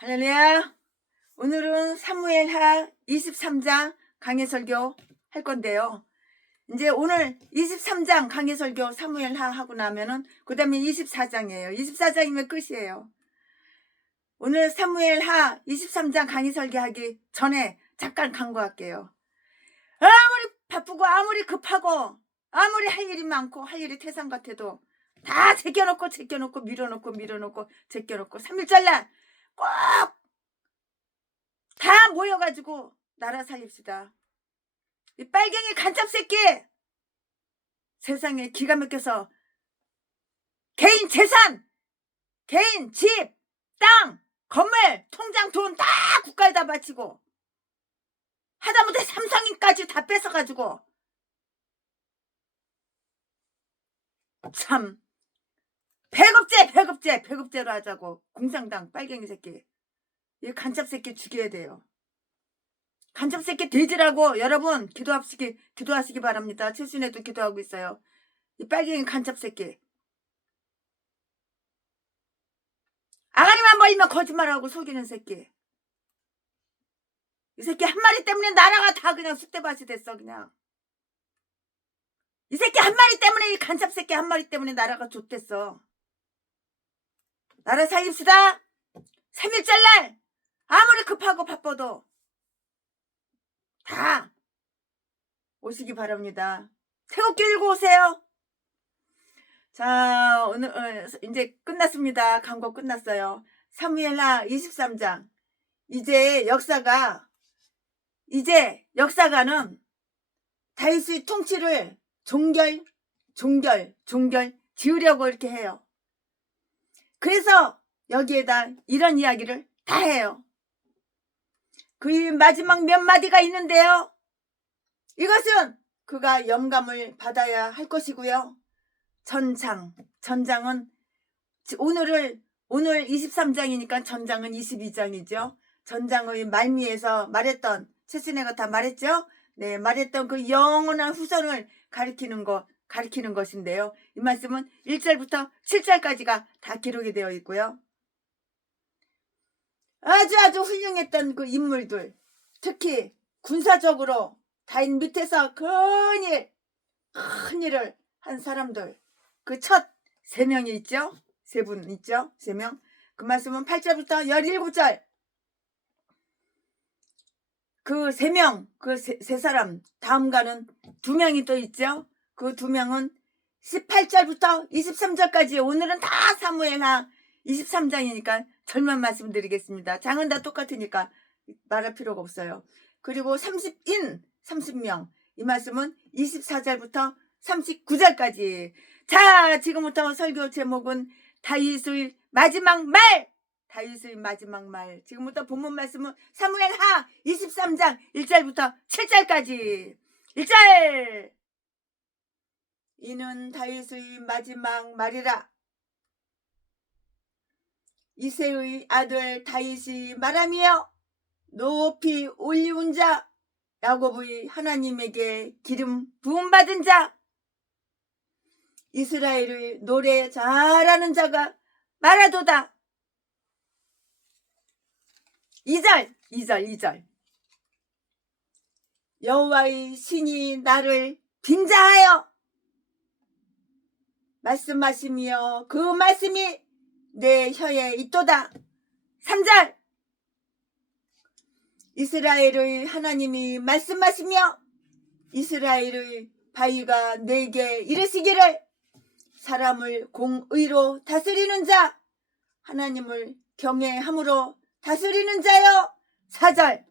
할렐루야. 오늘은 사무엘하 23장 강해설교 할 건데요. 이제 오늘 23장 강해설교 사무엘하 하고 나면은 그 다음에 24장이에요. 24장이면 끝이에요. 오늘 사무엘하 23장 강해설교 하기 전에 잠깐 간구할게요. 아무리 바쁘고 아무리 급하고 아무리 할 일이 많고 할 일이 태산 같아도 다 제껴놓고 밀어놓고 제껴놓고 3일절날 꼭 다 모여가지고 나라 살립시다. 이 빨갱이 간첩새끼 세상에 기가 막혀서 개인 재산, 개인 집, 땅, 건물, 통장 돈 다 국가에다 바치고 하다못해 삼성인까지 다 뺏어가지고 참 배급제로 하자고. 공산당 빨갱이 새끼, 이 간첩새끼 죽여야 돼요. 간첩새끼 돼지라고 여러분 기도하시기 바랍니다. 최순애도 기도하고 있어요. 이 빨갱이 간첩새끼, 아가리만 벌리면 거짓말하고 속이는 새끼. 이 새끼 한 마리 때문에 나라가 다 그냥 쑥대밭이 됐어. 그냥 이 새끼 한 마리 때문에, 이 간첩새끼 한 마리 때문에 나라가 좆됐어. 나라 살립시다. 3일절날 아무리 급하고 바빠도 다 오시기 바랍니다. 태극기 들고 오세요. 자, 오늘 이제 끝났습니다. 광고 끝났어요. 사무엘하 23장. 이제 역사가는 다윗의 통치를 종결 지으려고 이렇게 해요. 그래서 여기에다 이런 이야기를 다 해요. 그 마지막 몇 마디가 있는데요. 이것은 그가 영감을 받아야 할 것이고요. 전장은 오늘 23장이니까 전장은 22장이죠. 전장의 말미에서 말했던, 최순애가 다 말했죠. 네, 말했던 그 영원한 후손을 가리키는 것인데요. 이 말씀은 1절부터 7절까지가 다 기록이 되어 있고요. 아주 훌륭했던 그 인물들, 특히 군사적으로 다윗 밑에서 큰 일을 한 사람들, 그 첫 3명이 있죠. 3분 있죠. 3명. 그 말씀은 8절부터 17절. 그 3명, 세 사람, 다음가는 2명이 또 있죠. 그 2명은 18절부터 23절까지. 오늘은 다 사무엘하 23장이니까 절만 말씀드리겠습니다. 장은 다 똑같으니까 말할 필요가 없어요. 그리고 30명. 이 말씀은 24절부터 39절까지. 자, 지금부터 설교 제목은 다윗의 마지막 말. 지금부터 본문 말씀은 사무엘하 23장 1절부터 7절까지. 1절. 이는 다윗의 마지막 말이라. 이새의 아들 다윗이 말하며 높이 올리운 자, 야곱의 하나님에게 기름 부음받은 자, 이스라엘의 노래 잘하는 자가 말하도다. 2절. 여호와의 신이 나를 빙자하여 말씀하시며 그 말씀이 내 혀에 있도다. 3절. 이스라엘의 하나님이 말씀하시며 이스라엘의 바위가 내게 이르시기를 사람을 공의로 다스리는 자, 하나님을 경외함으로 다스리는 자여. 4절.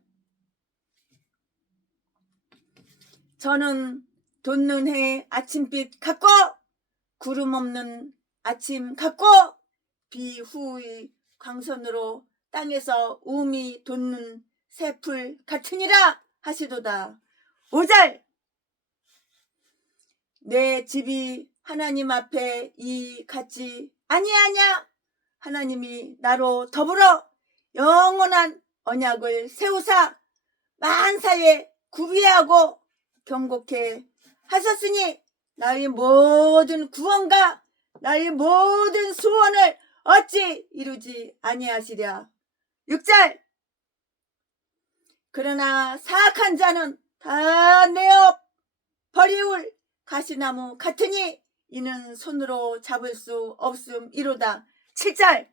저는 돋는 해 아침빛 같고 구름 없는 아침 같고 비 후의 광선으로 땅에서 우음이 돋는 새풀 같으니라 하시도다. 5절. 내 집이 하나님 앞에 이 같지 아니하냐. 하나님이 나로 더불어 영원한 언약을 세우사 만사에 구비하고 경고케 하셨으니 나의 모든 구원과 나의 모든 소원을 어찌 이루지 아니하시랴. 6절 그러나 사악한 자는 다 내어 버리울 가시나무 같으니 이는 손으로 잡을 수 없음이로다. 7절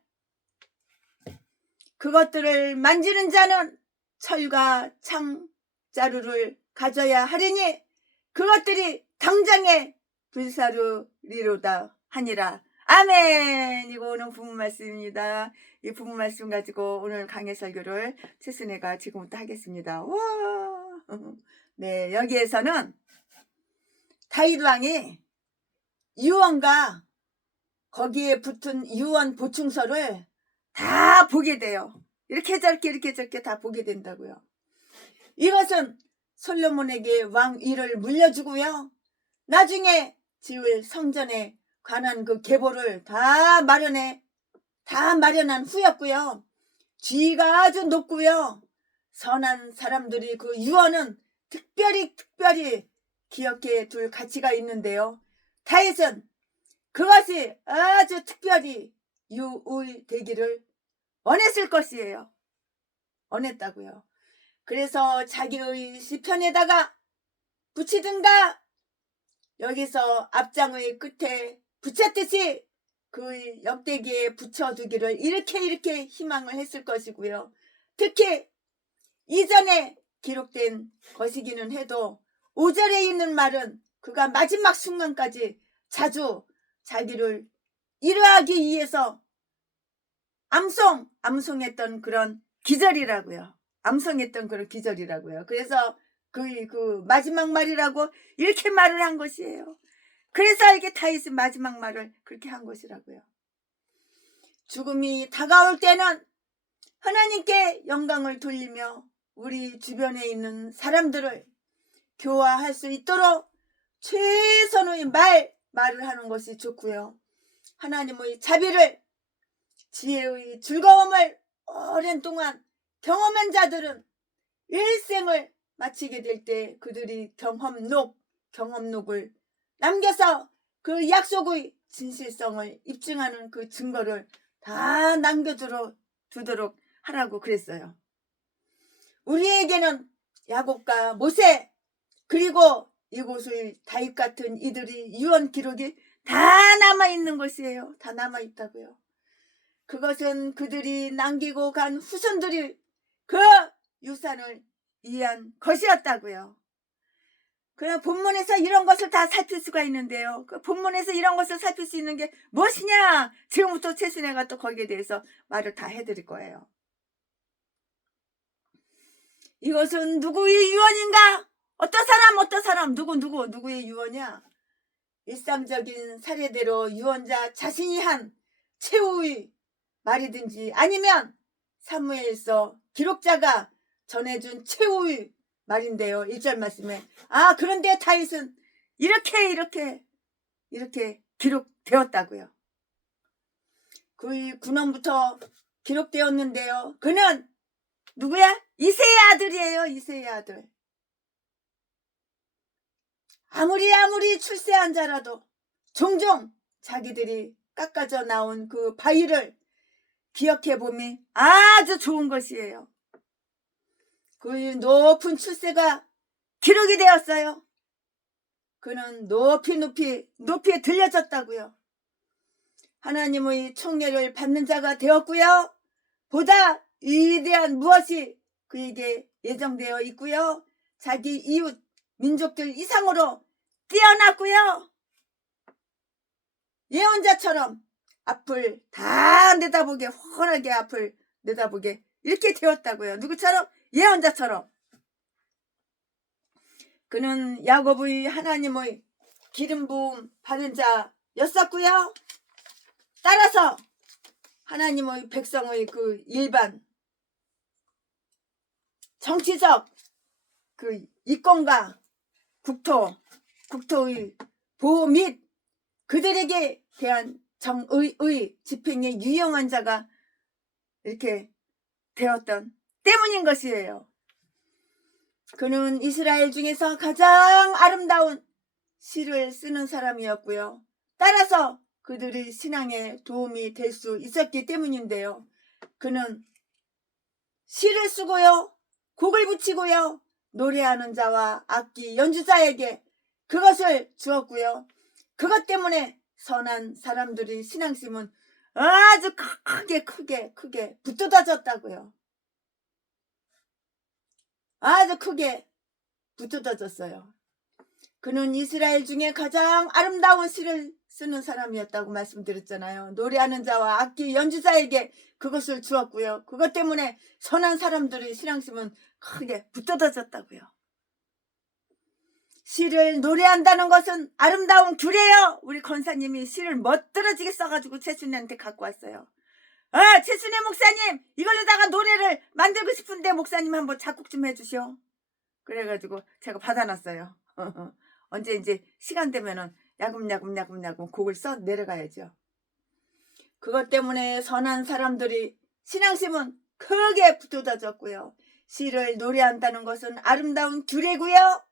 그것들을 만지는 자는 철과 창자루를 가져야 하리니 그것들이 당장에 불사르리로다 하니라. 아멘. 이거 오늘 부문 말씀입니다. 이 부문 말씀 가지고 오늘 강해 설교를 최순애가 지금부터 하겠습니다. 와. 네, 여기에서는 다윗 왕이 유언과 거기에 붙은 유언 보충서를 다 보게 돼요. 이렇게 저렇게 다 보게 된다고요. 이것은 솔로몬에게 왕위를 물려주고요. 나중에 지을 성전에 관한 그 계보를 다 마련한 후였고요. 지위가 아주 높고요. 선한 사람들이 그 유언은 특별히 기억해 둘 가치가 있는데요. 다윗은 그것이 아주 특별히 유의되기를 원했을 것이에요. 원했다고요. 그래서 자기의 시편에다가 붙이든가 여기서 앞장의 끝에 붙였듯이 그 역대기에 붙여두기를 이렇게 희망을 했을 것이고요. 특히 이전에 기록된 것이기는 해도 5절에 있는 말은 그가 마지막 순간까지 자주 자기를 이루하기 위해서 암송했던 그런 기절이라고요. 암송했던 그런 기절이라고요. 그래서 그 마지막 말이라고 이렇게 말을 한 것이에요. 그래서 이게 다윗은 마지막 말을 그렇게 한 것이라고요. 죽음이 다가올 때는 하나님께 영광을 돌리며 우리 주변에 있는 사람들을 교화할 수 있도록 최선의 말을 하는 것이 좋고요. 하나님의 자비를 지혜의 즐거움을 오랜 동안 경험한 자들은 일생을 마치게 될 때 그들이 경험록을 남겨서 그 약속의 진실성을 입증하는 그 증거를 다 남겨두도록 하라고 그랬어요. 우리에게는 야곱과 모세 그리고 이곳의 다윗 같은 이들이 유언 기록이 다 남아있는 것이에요. 다 남아있다고요. 그것은 그들이 남기고 간 후손들이 그 유산을 위한 것이었다고요. 그냥 본문에서 이런 것을 다 살필 수가 있는데요. 그 본문에서 이런 것을 살필 수 있는 게 무엇이냐? 지금부터 최순애가 또 거기에 대해서 말을 다 해드릴 거예요. 이것은 누구의 유언인가? 어떤 사람 누구의 유언이야? 일상적인 사례대로 유언자 자신이 한 최후의 말이든지 아니면 사무엘서 기록자가 전해준 최후의 말인데요. 1절 말씀에 그런데 다윗은 이렇게 기록되었다고요. 그의 군원부터 기록되었는데요. 그는 누구야? 이새의 아들이에요. 이새의 아들. 아무리 출세한 자라도 종종 자기들이 깎아져 나온 그 바위를 기억해보면 아주 좋은 것이에요. 그 높은 출세가 기록이 되었어요. 그는 높이 들려졌다고요. 하나님의 총애를 받는 자가 되었고요. 보다 위대한 무엇이 그에게 예정되어 있고요. 자기 이웃 민족들 이상으로 뛰어났고요. 예언자처럼 앞을 다 내다보게 훤하게 앞을 내다보게 이렇게 되었다고요. 누구처럼? 예언자처럼. 그는 야곱의 하나님의 기름 부음 받은 자였었고요. 따라서 하나님의 백성의 그 일반 정치적 그 이권과 국토의 보호 및 그들에게 대한 정의의 집행에 유용한 자가 이렇게 되었던 때문인 것이에요. 그는 이스라엘 중에서 가장 아름다운 시를 쓰는 사람이었고요. 따라서 그들의 신앙에 도움이 될 수 있었기 때문인데요. 그는 시를 쓰고요. 곡을 붙이고요. 노래하는 자와 악기 연주자에게 그것을 주었고요. 그것 때문에 선한 사람들이 신앙심은 아주 크게 붙들어졌다고요. 아주 크게 붙들어졌어요. 그는 이스라엘 중에 가장 아름다운 시를 쓰는 사람이었다고 말씀드렸잖아요. 노래하는 자와 악기 연주자에게 그것을 주었고요. 그것 때문에 선한 사람들의 신앙심은 크게 붙들어졌다고요. 시를 노래한다는 것은 아름다운 규례예요. 우리 권사님이 시를 멋들어지게 써가지고 최순애한테 갖고 왔어요. 최순애 목사님, 이걸로다가 노래를 만들고 싶은데 목사님 한번 작곡 좀 해주시오. 그래가지고 제가 받아놨어요. 언제 이제 시간 되면은 야금야금 곡을 써 내려가야죠. 그것 때문에 선한 사람들이 신앙심은 크게 붙들어졌고요. 시를 노래한다는 것은 아름다운 규례고요.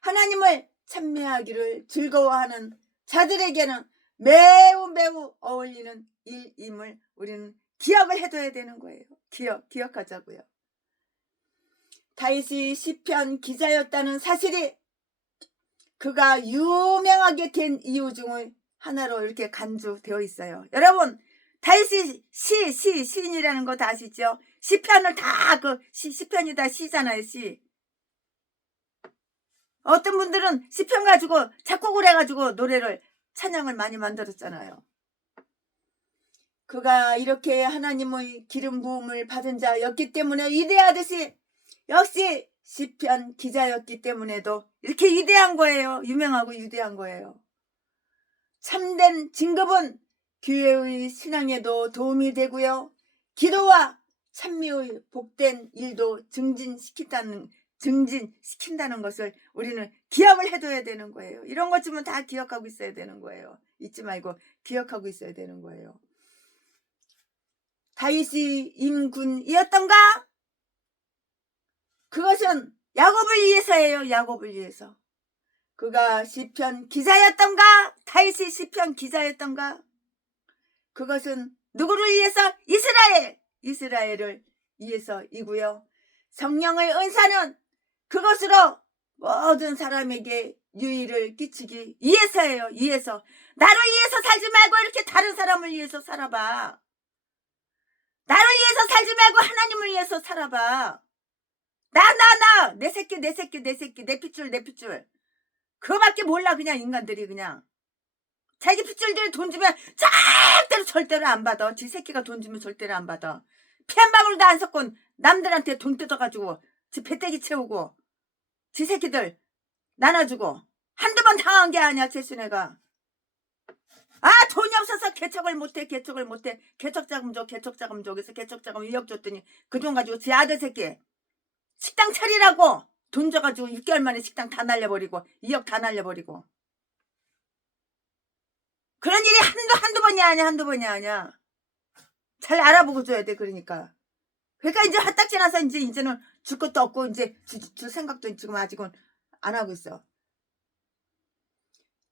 하나님을 찬미하기를 즐거워하는 자들에게는 매우 어울리는 일임을 우리는 기억을 해둬야 되는 거예요. 기억하자고요. 다윗이 시편 기자였다는 사실이 그가 유명하게 된 이유 중의 하나로 이렇게 간주되어 있어요. 여러분, 다윗이 시인이라는 거 다 아시죠? 시편을 다 시편이 다 시잖아요. 시. 어떤 분들은 시편 가지고 작곡을 해가지고 노래를 찬양을 많이 만들었잖아요. 그가 이렇게 하나님의 기름 부음을 받은 자였기 때문에 위대하듯이 역시 시편 기자였기 때문에도 이렇게 위대한 거예요. 유명하고 위대한 거예요. 참된 진급은 교회의 신앙에도 도움이 되고요. 기도와 찬미의 복된 일도 증진시킨다는 것을 우리는 기억을 해둬야 되는 거예요. 이런 것쯤은 다 기억하고 있어야 되는 거예요. 잊지 말고 기억하고 있어야 되는 거예요. 다윗이 임군이었던가? 그것은 야곱을 위해서예요. 야곱을 위해서. 그가 시편 기자였던가? 다윗이 시편 기자였던가? 그것은 누구를 위해서? 이스라엘을 위해서이고요. 성령의 은사는 그것으로 모든 사람에게 유의를 끼치기 위해서예요. 위해서. 나를 위해서 살지 말고 이렇게 다른 사람을 위해서 살아봐. 나를 위해서 살지 말고 하나님을 위해서 살아봐. 내 새끼, 내 핏줄. 그거밖에 몰라, 그냥 인간들이 그냥. 자기 핏줄들이 돈 주면 절대로 안 받아. 지 새끼가 돈 주면 절대로 안 받아. 피 한 방울도 안 섞고 남들한테 돈 뜯어가지고 지 배때기 채우고 지 새끼들 나눠주고 한두 번 당한 게 아니야. 최순애가. 돈이 없어서 개척을 못해. 개척자금 줘. 그래서 개척자금 2억 줬더니 그 돈 가지고 지 아들 새끼 식당 차리라고 돈 줘가지고 6개월 만에 식당 다 날려버리고 2억 다 날려버리고. 그런 일이 한두 번이 아니야. 잘 알아보고 줘야 돼. 그러니까 이제 화딱지 나서 이제는 줄 것도 없고 이제 줄 생각도 지금 아직은 안 하고 있어.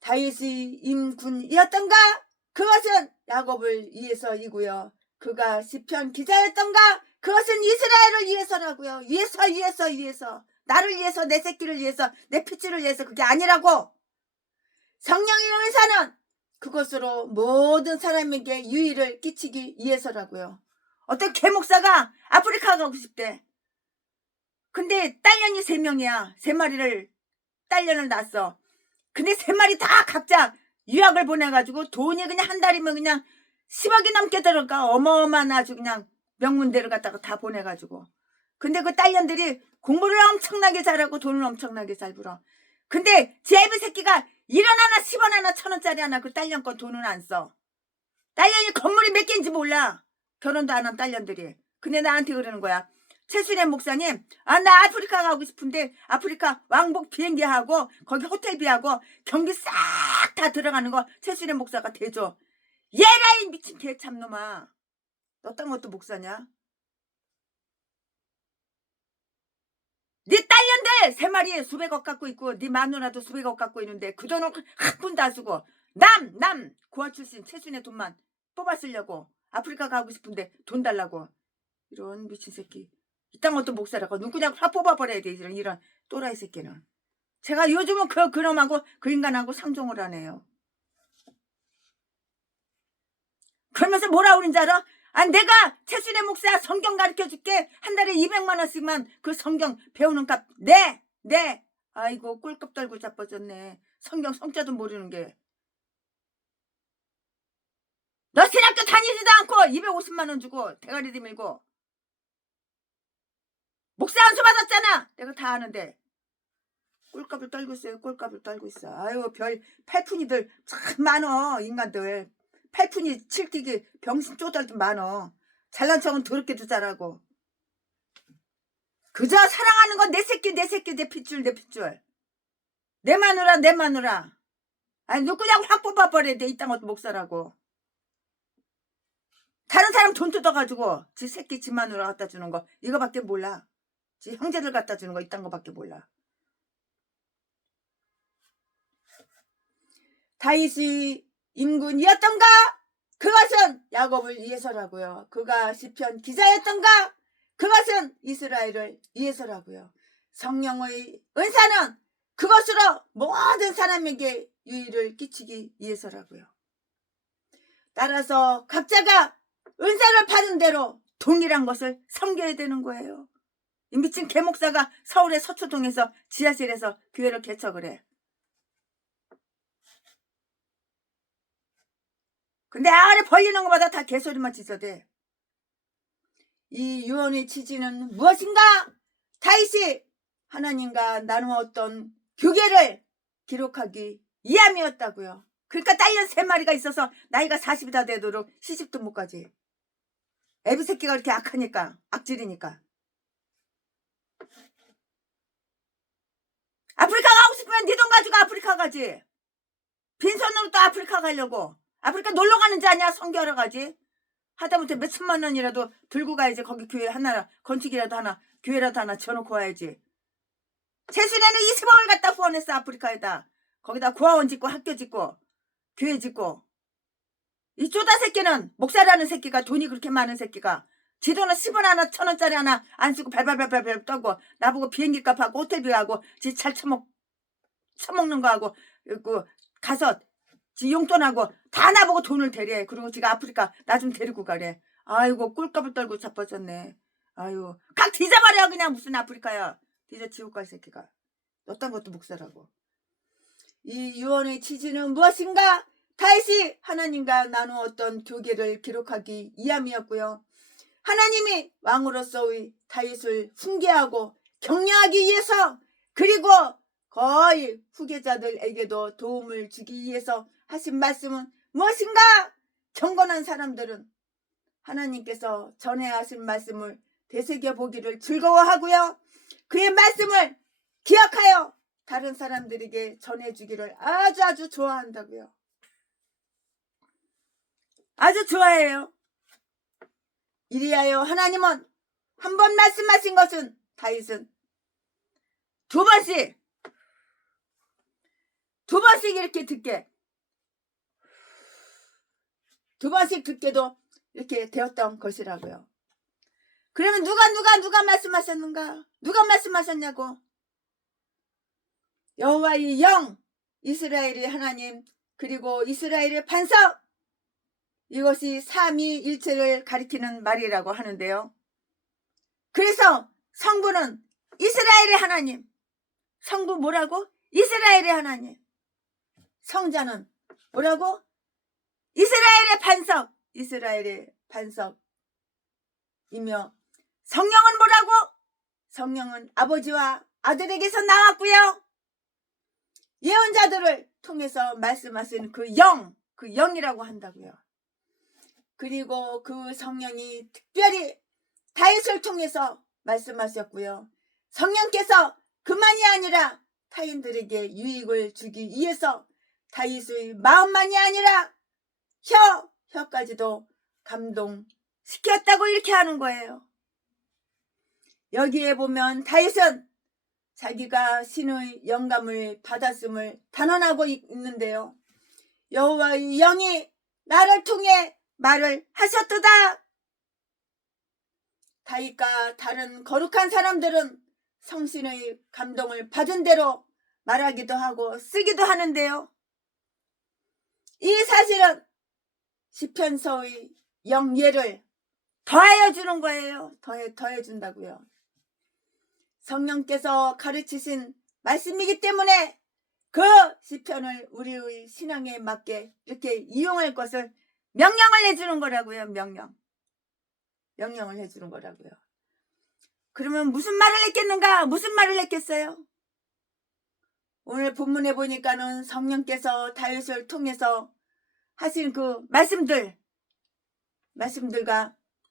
다윗이 임군이었던가? 그것은 야곱을 위해서이고요. 그가 시편 기자였던가? 그것은 이스라엘을 위해서라고요. 위해서. 나를 위해서, 내 새끼를 위해서, 내 핏줄을 위해서. 그게 아니라고. 성령의 은사는 그것으로 모든 사람에게 유의를 끼치기 위해서라고요. 어떤 개목사가 아프리카 가고 싶대. 근데 딸년이 3명이야. 3마리를 딸년을 낳았어. 근데 3마리 다 각자 유학을 보내가지고 돈이 그냥 한 달이면 그냥 10억이 넘게 들어가. 어마어마한 아주 그냥 명문대를 갖다가 다 보내가지고. 근데 그 딸년들이 공부를 엄청나게 잘하고 돈을 엄청나게 잘 벌어. 근데 제 애비 새끼가 1원 하나 10원 하나 1,000원짜리 하나 그 딸년 건 돈은 안 써. 딸년이 건물이 몇 개인지 몰라. 결혼도 안 한 딸년들이. 근데 나한테 그러는 거야. 최순애 목사님, 나 아프리카 가고 싶은데 아프리카 왕복 비행기하고 거기 호텔비하고 경비 싹 다 들어가는 거 최순애 목사가 대줘. 얘라 이 미친 개참놈아. 너 딴 것도 목사냐? 네 딸년들 3마리 수백억 갖고 있고 네 마누라도 수백억 갖고 있는데 그 돈을 한 푼도 안 쓰고 남 고아 출신 최순애 돈만 뽑아 쓰려고 아프리카 가고 싶은데 돈 달라고. 이런 미친 새끼. 이딴 것도 목사라고 눈 그냥 확 뽑아버려야 돼. 이런 또라이 새끼는. 제가 요즘은 그놈하고 그 인간하고 상종을 하네요. 그러면서 뭐라 그러는지 알아? 아, 내가 최순애 목사 성경 가르쳐줄게. 한 달에 200만 원씩만 그 성경 배우는 값. 네. 아이고 꿀꺽 떨고 자빠졌네. 성경 성자도 모르는 게. 너 신학교 다니지도 않고 250만 원 주고 대가리 들밀고 목사 한 수 받았잖아. 내가 다 아는데. 꿀값을 떨고 있어요. 꿀값을 떨고 있어. 아유 별 팔푼이들 참 많어. 인간들. 팔푼이 칠티기 병신 쪼달도 많어. 잘난 척은 더럽게도 잘하고. 그저 사랑하는 건 내 새끼 내 핏줄 내 마누라. 아니 누 그냥 확 뽑아버려야 돼. 이딴 것도 목사라고. 다른 사람 돈 뜯어가지고 지 새끼 지 마누라 갖다 주는 거 이거밖에 몰라. 지 형제들 갖다 주는 거 이딴 거밖에 몰라. 다윗이 임군이었던가? 그것은 야곱을 위해서라고요. 그가 시편 기자였던가? 그것은 이스라엘을 위해서라고요. 성령의 은사는 그것으로 모든 사람에게 유의를 끼치기 위해서라고요. 따라서 각자가 은사를 받은 대로 동일한 것을 섬겨야 되는 거예요. 이 미친 개목사가 서울의 서초동에서 지하실에서 교회를 개척을 해. 근데 아래 벌리는 것마다 다 개소리만 짖어대. 이 유언의 취지는 무엇인가? 다윗이 하나님과 나누었던 교계를 기록하기 위함이었다고요. 그러니까 딸년 3마리가 있어서 나이가 40이 다 되도록 시집도 못 가지. 애비 새끼가 그렇게 악하니까, 악질이니까. 아프리카 가고 싶으면 네 돈 가지고 아프리카 가지. 빈손으로 또 아프리카 가려고. 아프리카 놀러 가는지 아냐? 성교하러 가지. 하다못해 몇 천만 원이라도 들고 가야지. 거기 교회 하나, 건축이라도 하나, 교회라도 하나 지어놓고 와야지. 최순애는 20억을 갖다 후원했어. 아프리카에다. 거기다 고아원 짓고 학교 짓고 교회 짓고. 이 쪼다 새끼는, 목사라는 새끼가, 돈이 그렇게 많은 새끼가 지 돈은 10원 하나 1,000원짜리 하나 안 쓰고 발발발발 떠고 나보고 비행기 값하고 호텔비 하고 지 잘 처먹는 거 하고 가서 지 용돈하고 다 나보고 돈을 대래. 그리고 지가 아프리카 나 좀 데리고 가래. 아이고 꿀값을 떨고 자빠졌네. 아유 각 뒤져버려. 그냥 무슨 아프리카야. 뒤져 지옥 갈 새끼가. 어떤 것도 목사라고. 이 유언의 취지는 무엇인가? 다윗이 하나님과 나누었던 교계를 기록하기 위함이었고요. 하나님이 왕으로서의 다윗을 훈계하고 격려하기 위해서, 그리고 거의 후계자들에게도 도움을 주기 위해서 하신 말씀은 무엇인가? 경건한 사람들은 하나님께서 전해 하신 말씀을 되새겨보기를 즐거워하고요. 그의 말씀을 기억하여 다른 사람들에게 전해주기를 아주 좋아한다고요. 아주 좋아해요. 이리하여 하나님은 한 번 말씀하신 것은 다윗은 두 번씩 이렇게 듣게, 두 번씩 듣게도 이렇게 되었던 것이라고요. 그러면 누가 말씀하셨는가? 누가 말씀하셨냐고? 여호와의 영, 이스라엘의 하나님, 그리고 이스라엘의 반석, 이것이 삼위일체를 가리키는 말이라고 하는데요. 그래서 성부는 이스라엘의 하나님, 성부 뭐라고? 이스라엘의 하나님. 성자는 뭐라고? 이스라엘의 반석, 이스라엘의 반석이며, 성령은 뭐라고? 성령은 아버지와 아들에게서 나왔고요. 예언자들을 통해서 말씀하신 그 영이라고 한다고요. 그리고 그 성령이 특별히 다윗을 통해서 말씀하셨고요. 성령께서 그만이 아니라 타인들에게 유익을 주기 위해서 다윗의 마음만이 아니라 혀까지도 감동시켰다고 이렇게 하는 거예요. 여기에 보면 다윗은 자기가 신의 영감을 받았음을 단언하고 있는데요. 여호와의 영이 나를 통해 말을 하셨도다. 다윗과 다른 거룩한 사람들은 성신의 감동을 받은 대로 말하기도 하고 쓰기도 하는데요. 이 사실은 시편서의 영예를 더하여 주는 거예요. 더해 준다고요. 성령께서 가르치신 말씀이기 때문에 그 시편을 우리의 신앙에 맞게 이렇게 이용할 것을 명령을 해주는 거라고요. 명령을 해주는 거라고요. 그러면 무슨 말을 했겠는가? 무슨 말을 했겠어요? 오늘 본문에 보니까는 성령께서 다윗을 통해서 하신 그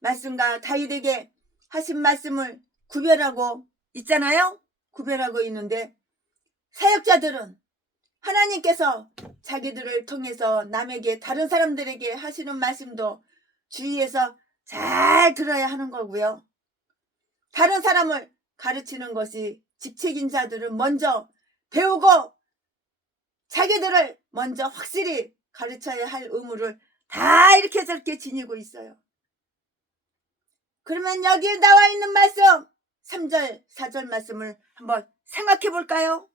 말씀과 다윗에게 하신 말씀을 구별하고 있잖아요. 구별하고 있는데 사역자들은 하나님께서 자기들을 통해서 남에게 다른 사람들에게 하시는 말씀도 주의해서 잘 들어야 하는 거고요. 다른 사람을 가르치는 것이 직책인 자들은 먼저 배우고 자기들을 먼저 확실히 가르쳐야 할 의무를 다 이렇게 저렇게 지니고 있어요. 그러면 여기에 나와 있는 말씀 3절 4절 말씀을 한번 생각해 볼까요?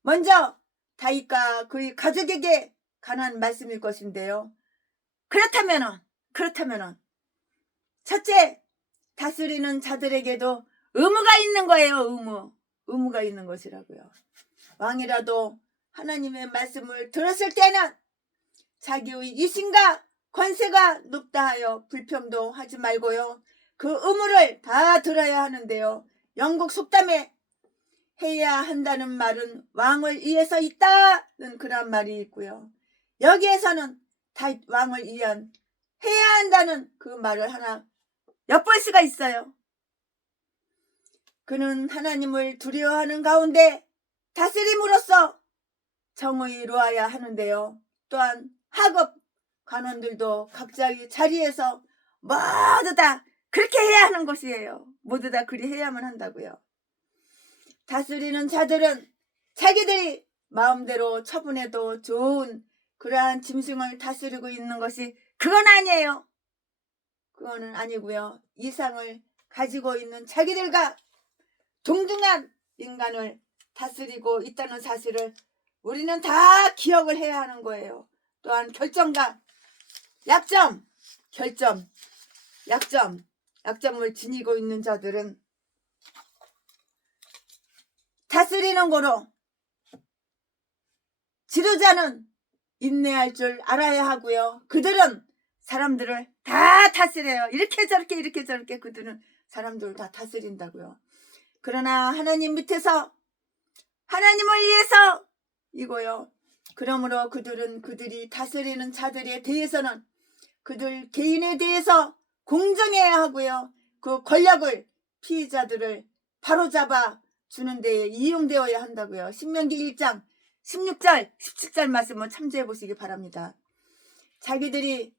먼저 다윗과 그의 가족에게 관한 말씀일 것인데요. 그렇다면은 첫째, 다스리는 자들에게도 의무가 있는 거예요. 의무가 있는 것이라고요. 왕이라도 하나님의 말씀을 들었을 때는 자기의 이신과 권세가 높다 하여 불평도 하지 말고요. 그 의무를 다 들어야 하는데요. 영국 속담에 해야 한다는 말은 왕을 위해서 있다는 그런 말이 있고요. 여기에서는 다윗 왕을 위한 해야 한다는 그 말을 하나 엿볼 수가 있어요. 그는 하나님을 두려워하는 가운데 다스림으로써 정의로워야 하는데요. 또한 하급 관원들도 각자의 자리에서 모두 다 그렇게 해야 하는 것이에요. 모두 다 그리 해야만 한다고요. 다스리는 자들은 자기들이 마음대로 처분해도 좋은 그러한 짐승을 다스리고 있는 것이 그건 아니에요. 그거는 아니고요. 이상을 가지고 있는 자기들과 동등한 인간을 다스리고 있다는 사실을 우리는 다 기억을 해야 하는 거예요. 또한 결점과 약점을 지니고 있는 자들은 다스리는 거로 지도자는 인내할 줄 알아야 하고요. 그들은 사람들을 다 다스려요. 이렇게 저렇게 그들은 사람들을 다 다스린다고요. 그러나 하나님 밑에서 하나님을 위해서 이고요. 그러므로 그들이 다스리는 자들에 대해서는 그들 개인에 대해서 공정해야 하고요. 그 권력을 피해자들을 바로잡아 주는 데에 이용되어야 한다고요. 신명기 1장 16절 17절 말씀을 참조해 보시기 바랍니다. 자기들이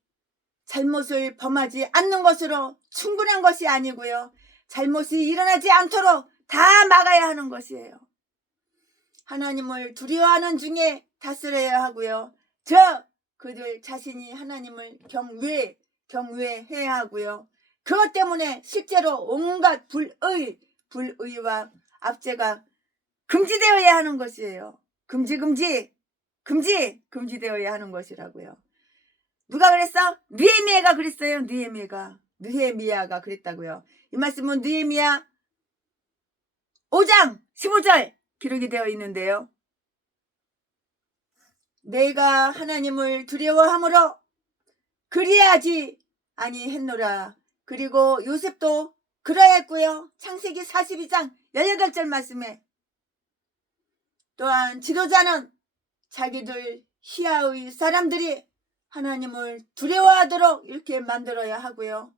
잘못을 범하지 않는 것으로 충분한 것이 아니고요. 잘못이 일어나지 않도록 다 막아야 하는 것이에요. 하나님을 두려워하는 중에 다스려야 하고요. 그들 자신이 하나님을 경외해야 하고요. 그것 때문에 실제로 온갖 불의와 압제가 금지되어야 하는 것이에요. 금지되어야 하는 것이라고요. 누가 그랬어? 느헤미야가 그랬어요. 느헤미야가 그랬다고요. 이 말씀은 느헤미야 5장 15절 기록이 되어 있는데요. 내가 하나님을 두려워함으로 그리하지 아니했노라. 그리고 요셉도 그러했고요. 창세기 42장 18절 말씀에 또한 지도자는 자기들 시야의 사람들이 하나님을 두려워하도록 이렇게 만들어야 하고요.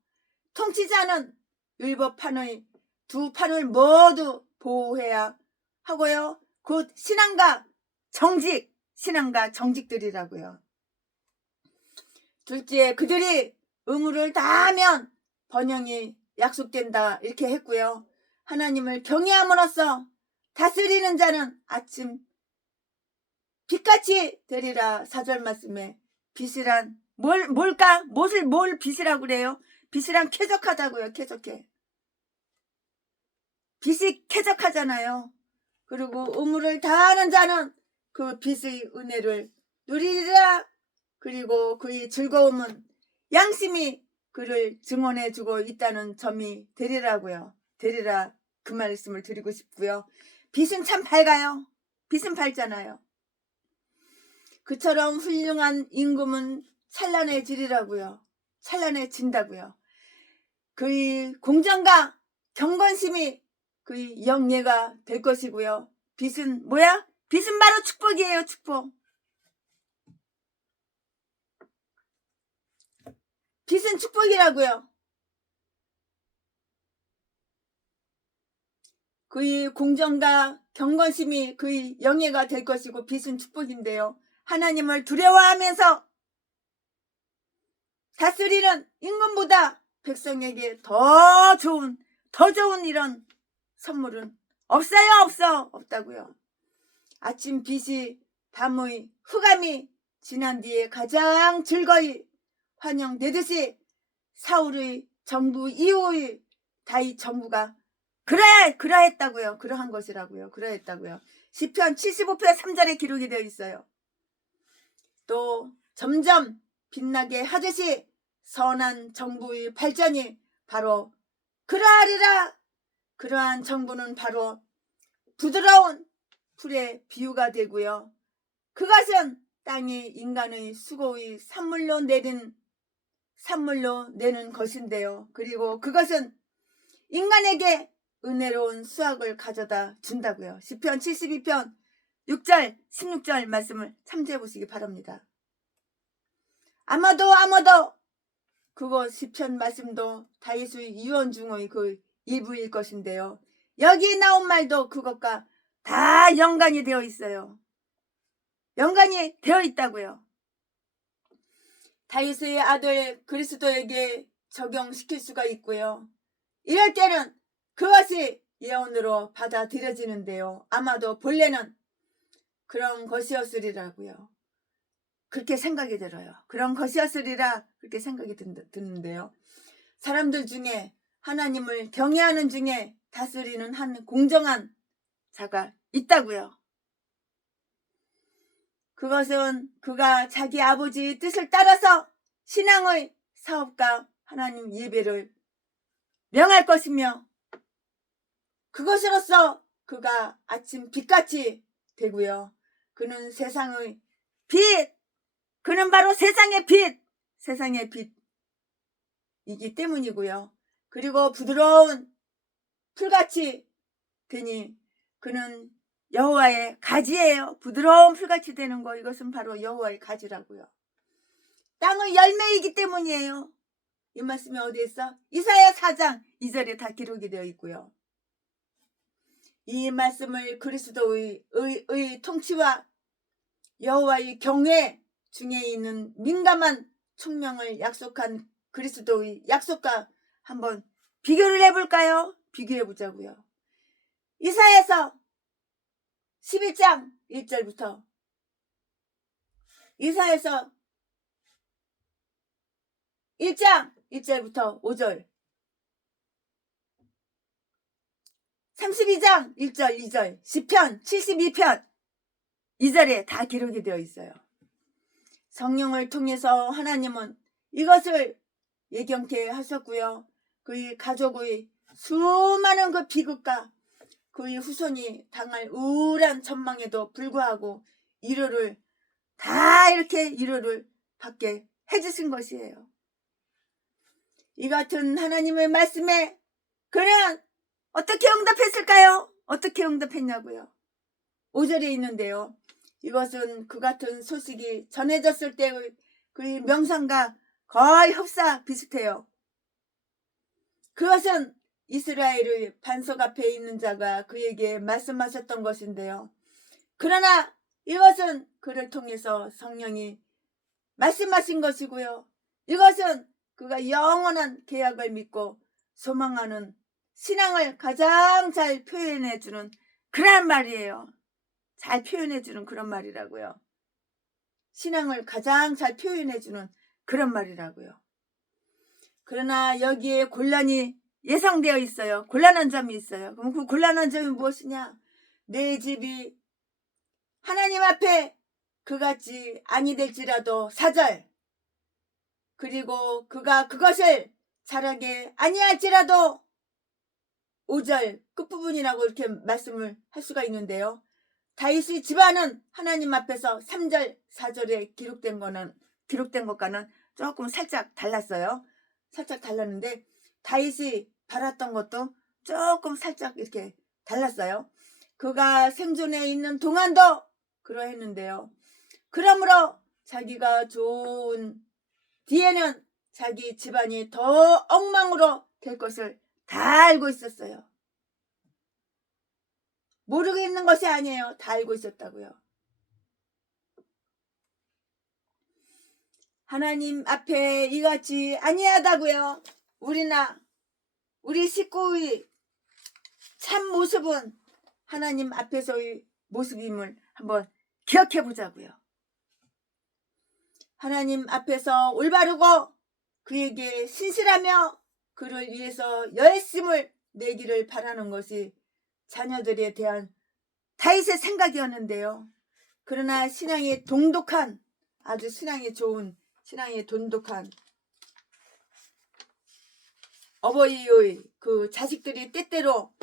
통치자는 율법판의 두 판을 모두 보호해야 하고요. 곧 신앙과 정직들이라고요. 둘째, 그들이 의무를 다하면 번영이 약속된다 이렇게 했고요. 하나님을 경외함으로써 다스리는 자는 아침 빛같이 되리라. 4절 말씀에 빛이란 뭘 빛이라고 그래요? 빛이랑 쾌적하다고요. 쾌적해. 빛이 쾌적하잖아요. 그리고 우물을 다하는 자는 그 빛의 은혜를 누리리라. 그리고 그의 즐거움은 양심이 그를 증언해주고 있다는 점이 되리라고요. 되리라, 그 말씀을 드리고 싶고요. 빛은 참 밝아요. 빛은 밝잖아요. 그처럼 훌륭한 임금은 찬란해지리라고요. 찬란해진다고요. 그의 공정과 경건심이 그의 영예가 될 것이고요. 빛은 뭐야? 빛은 바로 축복이에요. 축복. 빛은 축복이라고요. 그의 공정과 경건심이 그의 영예가 될 것이고 빛은 축복인데요. 하나님을 두려워하면서 다스리는 임금보다 백성에게 더 좋은 이런 선물은 없어요. 없다고요. 아침 빛이 밤의 흑암이 지난 뒤에 가장 즐거이 환영되듯이 사울의 정부 이후의 다윗 정부가 그러했다고요. 그러한 것이라고요. 그러했다고요. 시편 75편 3절에 기록이 되어 있어요. 또 점점 빛나게 하듯이 선한 정부의 발전이 바로 그러하리라. 그러한 정부는 바로 부드러운 풀의 비유가 되고요. 그것은 땅이 인간의 수고의 산물로 내는 것인데요. 그리고 그것은 인간에게 은혜로운 수확을 가져다 준다고요. 시편 72편 6절 16절 말씀을 참조해 보시기 바랍니다. 아마도 그거 시편 말씀도 다윗의 유언 중의 그 일부일 것인데요. 여기 나온 말도 그것과 다 연관이 되어 있어요. 연관이 되어 있다고요. 다윗의 아들 그리스도에게 적용시킬 수가 있고요. 이럴 때는 그것이 예언으로 받아들여지는데요. 아마도 본래는 그런 것이었으리라고요. 그렇게 생각이 들어요. 그런 것이었으리라 그렇게 생각이 드는데요. 사람들 중에 하나님을 경외하는 중에 다스리는 한 공정한 자가 있다고요. 그것은 그가 자기 아버지의 뜻을 따라서 신앙의 사업과 하나님 예배를 명할 것이며 그것으로서 그가 아침 빛같이 되고요. 그는 세상의 빛, 그는 바로 세상의 빛이기 때문이고요. 그리고 부드러운 풀같이 되니 그는 여호와의 가지예요. 부드러운 풀같이 되는 거, 이것은 바로 여호와의 가지라고요. 땅의 열매이기 때문이에요. 이 말씀이 어디에 있어? 이사야 4장 2절에 다 기록이 되어 있고요. 이 말씀을 그리스도의 통치와 여호와의 경외 중에 있는 민감한 총명을 약속한 그리스도의 약속과 한번 비교를 해볼까요? 비교해보자고요. 이사야서 11장 1절부터 이사야서 1장 1절부터 5절 32장 1절 2절 시편 72편 2절에 다 기록이 되어 있어요. 성령을 통해서 하나님은 이것을 예경케 하셨고요. 그의 가족의 수많은 그 비극과 그의 후손이 당할 우울한 전망에도 불구하고 위로를 받게 해주신 것이에요. 이 같은 하나님의 말씀에 그는 어떻게 응답했을까요? 어떻게 응답했냐고요. 5절에 있는데요. 이것은 그 같은 소식이 전해졌을 때의 그의 명상과 거의 흡사 비슷해요. 그것은 이스라엘의 반석 앞에 있는 자가 그에게 말씀하셨던 것인데요. 그러나 이것은 그를 통해서 성령이 말씀하신 것이고요. 이것은 그가 영원한 계약을 믿고 소망하는 신앙을 가장 잘 표현해주는 그런 말이에요. 잘 표현해주는 그런 말이라고요. 신앙을 가장 잘 표현해주는 그런 말이라고요. 그러나 여기에 곤란이 예상되어 있어요. 곤란한 점이 있어요. 그럼 그 곤란한 점이 무엇이냐? 내 집이 하나님 앞에 그같이 아니 될지라도 4절, 그리고 그가 그것을 잘하게 아니할지라도 5절 끝부분이라고 이렇게 말씀을 할 수가 있는데요. 다윗의 집안은 하나님 앞에서 3절, 4절에 기록된 것과는 조금 살짝 달랐어요. 살짝 달랐는데 다윗이 바랐던 것도 조금 살짝 이렇게 달랐어요. 그가 생존해 있는 동안도 그러했는데요. 그러므로 자기가 좋은 뒤에는 자기 집안이 더 엉망으로 될 것을 다 알고 있었어요. 모르고 있는 것이 아니에요. 다 알고 있었다고요. 하나님 앞에 이같이 아니하다고요. 우리 식구의 참 모습은 하나님 앞에서의 모습임을 한번 기억해 보자고요. 하나님 앞에서 올바르고 그에게 신실하며 그를 위해서 열심을 내기를 바라는 것이 자녀들에 대한 다윗의 생각이었는데요. 그러나 신앙이 돈독한, 아주 신앙이 좋은, 신앙이 돈독한 어버이의 그 자식들이 때때로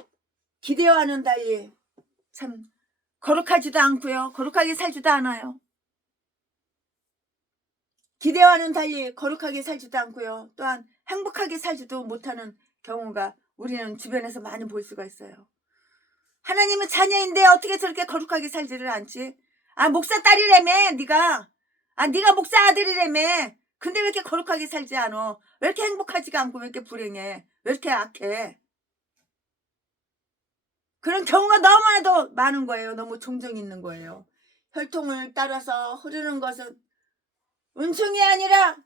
기대와는 달리 참 거룩하지도 않고요. 거룩하게 살지도 않아요. 기대와는 달리 거룩하게 살지도 않고요. 또한 행복하게 살지도 못하는 경우가 우리는 주변에서 많이 볼 수가 있어요. 하나님은 자녀인데 어떻게 저렇게 거룩하게 살지를 않지? 아, 목사 딸이라며 네가. 아, 네가 목사 아들이라며. 근데 왜 이렇게 거룩하게 살지 않아? 왜 이렇게 행복하지가 않고 왜 이렇게 불행해? 왜 이렇게 악해? 그런 경우가 너무나도 많은 거예요. 너무 종종 있는 거예요. 혈통을 따라서 흐르는 것은 은총이 아니라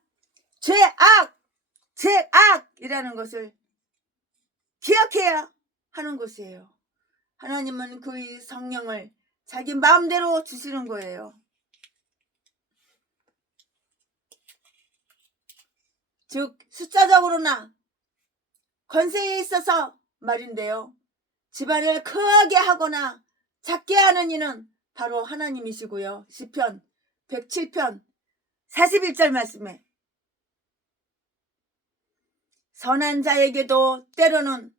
죄악이라는 것을 기억해야 하는 것이에요. 하나님은 그의 성령을 자기 마음대로 주시는 거예요. 즉 숫자적으로나 권세에 있어서 말인데요. 집안을 크게 하거나 작게 하는 이는 바로 하나님이시고요. 시편 107편 41절 말씀에 선한 자에게도 때로는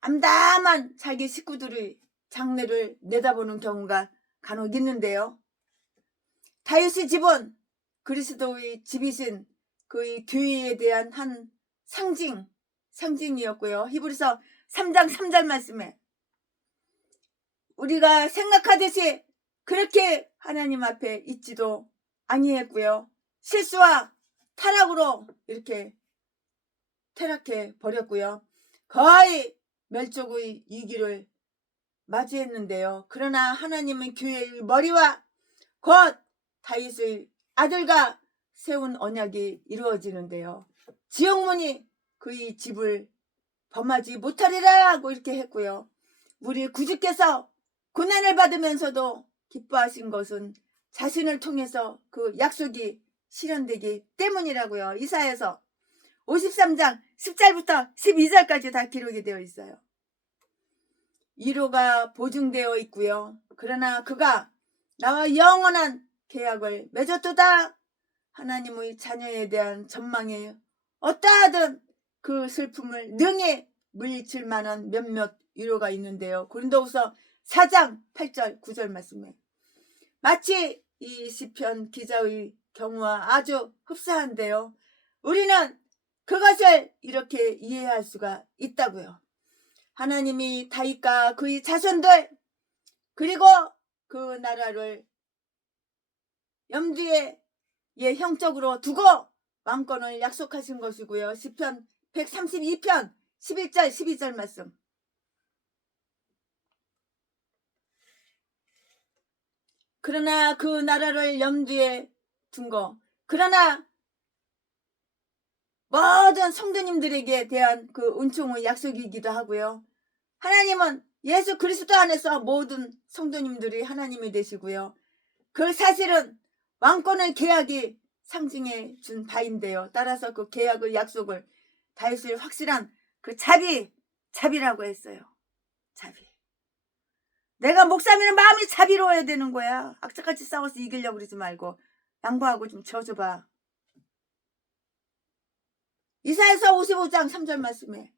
암담한 자기 식구들의 장래를 내다보는 경우가 간혹 있는데요. 다윗의 집은 그리스도의 집이신 그의 교회에 대한 한 상징이었고요. 히브리서 3장 3절 말씀에 우리가 생각하듯이 그렇게 하나님 앞에 있지도 아니했고요. 실수와 타락으로 이렇게 타락해 버렸고요. 거의 멸족의 위기를 맞이했는데요. 그러나 하나님은 교회의 머리와 곧 다윗의 아들과 세운 언약이 이루어지는데요. 지옥문이 그의 집을 범하지 못하리라 하고 이렇게 했고요. 우리 구주께서 고난을 받으면서도 기뻐하신 것은 자신을 통해서 그 약속이 실현되기 때문이라고요. 이사야서 53장 10절부터 12절까지 다 기록이 되어 있어요. 위로가 보증되어 있고요. 그러나 그가 나와 영원한 계약을 맺었도다. 하나님의 자녀에 대한 전망에 어떠하든 그 슬픔을 능히 물리칠 만한 몇몇 위로가 있는데요. 고린도후서 4장 8절 9절 말씀에 마치 이 시편 기자의 경우와 아주 흡사한데요. 우리는 그것을 이렇게 이해할 수가 있다고요. 하나님이 다윗과 그의 자손들 그리고 그 나라를 염두에 형적으로 두고 왕권을 약속하신 것이고요. 시편 132편 11절 12절 말씀. 그러나 그 나라를 염두에 둔 거. 그러나 모든 성도님들에게 대한 그 은총의 약속이기도 하고요. 하나님은 예수 그리스도 안에서 모든 성도님들이 하나님이 되시고요. 그 사실은 왕권의 계약이 상징해 준 바인데요. 따라서 그 계약의 약속을 다윗을 확실한 그 자비라고 했어요. 자비. 내가 목사면 마음이 자비로워야 되는 거야. 악착같이 싸워서 이기려고 그러지 말고 양보하고 좀 져줘봐. 이사야서 55장 3절 말씀에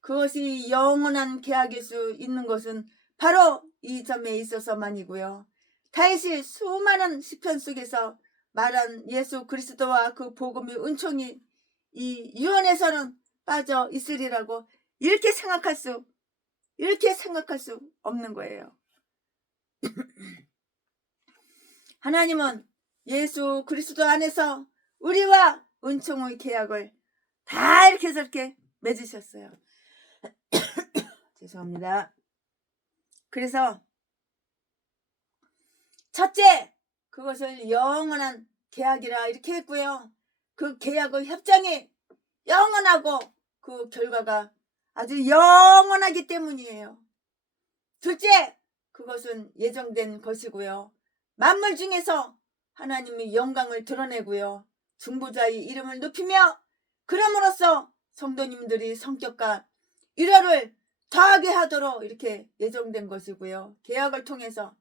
그것이 영원한 계약일 수 있는 것은 바로 이 점에 있어서만이고요. 다윗이 수많은 시편 속에서 말한 예수 그리스도와 그 복음의 은총이 이 유언에서는 빠져 있으리라고 이렇게 생각할 수 없는 거예요. 하나님은 예수 그리스도 안에서 우리와 은총의 계약을 다 이렇게 저렇게 맺으셨어요. 죄송합니다. 그래서 첫째, 그것을 영원한 계약이라 이렇게 했고요. 그 계약의 협정이 영원하고 그 결과가 아주 영원하기 때문이에요. 둘째, 그것은 예정된 것이고요. 만물 중에서 하나님의 영광을 드러내고요. 중보자의 이름을 높이며 그럼으로써 성도님들이 성격과 일화를 더하게 하도록 이렇게 예정된 것이고요. 계약을 통해서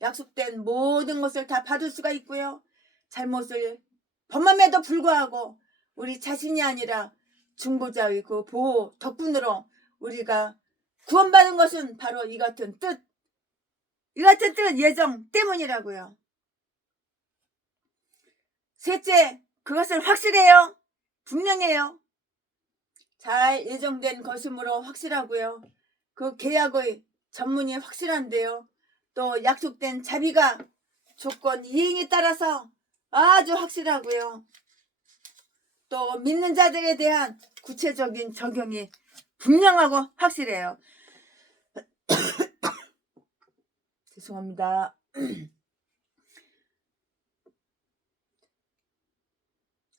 약속된 모든 것을 다 받을 수가 있고요. 잘못을 범함에도 불구하고 우리 자신이 아니라 중보자의 그 보호 덕분으로 우리가 구원받은 것은 바로 이 같은 뜻 예정 때문이라고요. 셋째, 그것은 확실해요. 분명해요. 잘 예정된 것이므로 확실하고요. 그 계약의 전문이 확실한데요. 또 약속된 자비가 조건 이행에 따라서 아주 확실하고요. 또 믿는 자들에 대한 구체적인 적용이 분명하고 확실해요. 죄송합니다.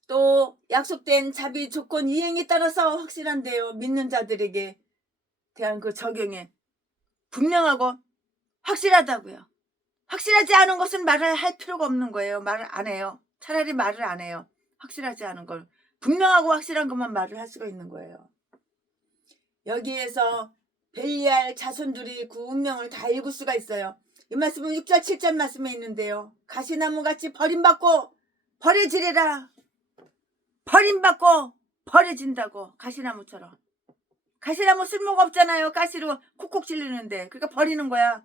또 약속된 자비 조건 이행에 따라서 확실한데요. 믿는 자들에게 대한 그 적용이 분명하고 확실하다고요. 확실하지 않은 것은 말을 할 필요가 없는 거예요. 말을 안 해요. 차라리 말을 안 해요. 확실하지 않은 걸. 분명하고 확실한 것만 말을 할 수가 있는 거예요. 여기에서 벨리알 자손들이 그 운명을 다 읽을 수가 있어요. 이 말씀은 6절 7절 말씀에 있는데요. 가시나무같이 버림받고 버려지리라. 버림받고 버려진다고. 가시나무처럼. 가시나무 쓸모가 없잖아요. 가시로 콕콕 찔르는데. 그러니까 버리는 거야.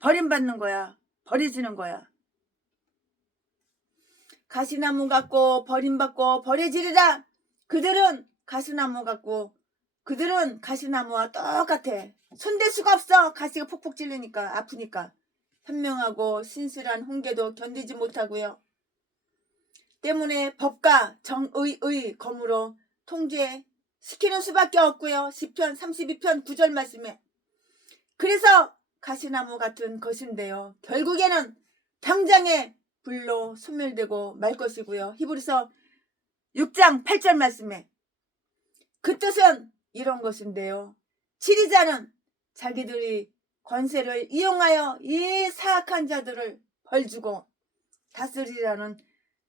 버림받는 거야. 버려지는 거야. 가시나무 같고 버림받고 버려지리라. 그들은 가시나무 같고 그들은 가시나무와 똑같아. 손댈 수가 없어. 가시가 폭폭 찔르니까 아프니까. 현명하고 신실한 훈계도 견디지 못하고요. 때문에 법과 정의의 검으로 통제시키는 수밖에 없고요. 시편 32편 9절 말씀에 그래서 가시나무 같은 것인데요. 결국에는 당장에 불로 소멸되고 말 것이고요. 히브리서 6장 8절 말씀에 그 뜻은 이런 것인데요. 지리자는 자기들이 권세를 이용하여 이 사악한 자들을 벌주고 다스리라는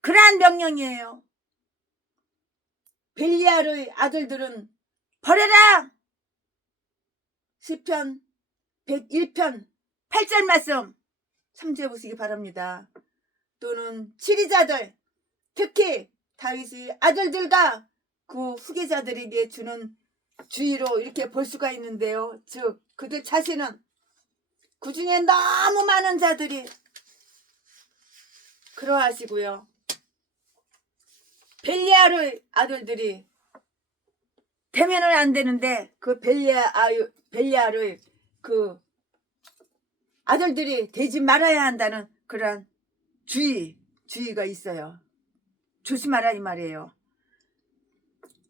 그러한 명령이에요. 벨리알의 아들들은 버려라! 시편 101편 8절 말씀 참조해 보시기 바랍니다. 또는 지리자들, 특히 다윗의 아들들과 그 후계자들에게 주는 주의로 이렇게 볼 수가 있는데요. 즉 그들 자신은 그 중에 너무 많은 자들이 그러하시고요. 벨리알의 아들들이 되면은 안 되는데 그 벨리알의 그 아들들이 되지 말아야 한다는 그런 주의가 있어요. 조심하라 이 말이에요.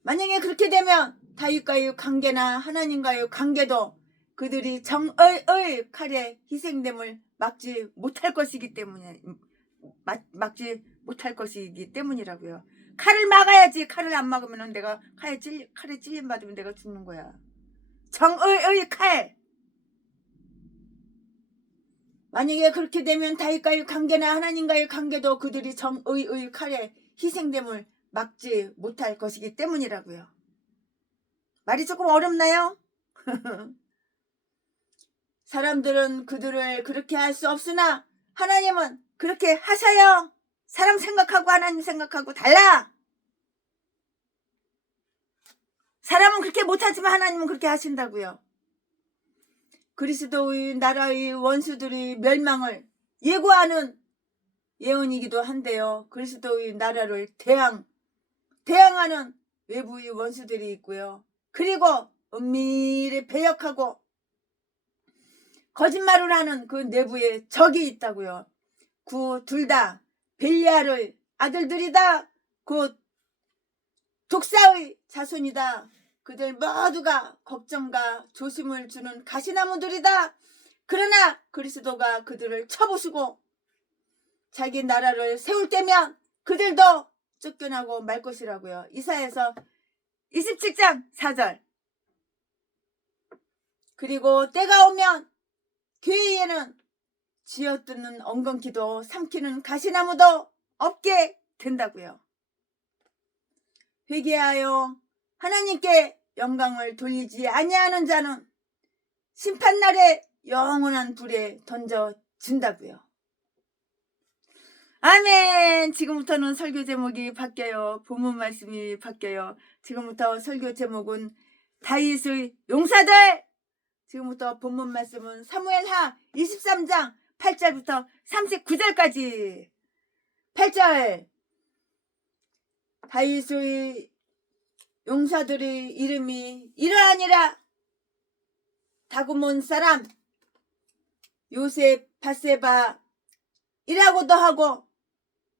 만약에 그렇게 되면 다윗과의 관계나 하나님과의 관계도 그들이 정의의 칼에 희생됨을 막지 못할 것이기 때문이라고요. 칼을 막아야지. 칼을 안 막으면 내가 칼에 찔림 받으면 내가 죽는 거야. 정의의 칼. 만약에 그렇게 되면 다윗과의 관계나 하나님과의 관계도 그들이 정의의 칼에 희생됨을 막지 못할 것이기 때문이라고요. 말이 조금 어렵나요? 사람들은 그들을 그렇게 할 수 없으나 하나님은 그렇게 하셔요. 사람 생각하고 하나님 생각하고 달라. 사람은 그렇게 못하지만 하나님은 그렇게 하신다고요. 그리스도의 나라의 원수들의 멸망을 예고하는 예언이기도 한데요. 그리스도의 나라를 대항하는 외부의 원수들이 있고요. 그리고 은밀히 배역하고 거짓말을 하는 그 내부에 적이 있다고요. 그 둘 다 벨리알의 아들들이다. 곧 독사의 자손이다. 그들 모두가 걱정과 조심을 주는 가시나무들이다. 그러나 그리스도가 그들을 쳐부수고 자기 나라를 세울 때면 그들도 쫓겨나고 말 것이라고요. 이사야서 27장 4절. 그리고 때가 오면 교회에는 쥐어뜯는 엉겅퀴도 삼키는 가시나무도 없게 된다고요. 회개하여 하나님께 영광을 돌리지 아니하는 자는 심판날에 영원한 불에 던져진다고요. 아멘. 지금부터는 설교 제목이 바뀌어요. 본문 말씀이 바뀌어요. 지금부터 설교 제목은 다윗의 용사들. 지금부터 본문 말씀은 사무엘하 23장 8절부터 39절까지. 8절. 다윗의 용사들의 이름이 이러하니라. 다구몬 사람 요셉 바세바이라고도 하고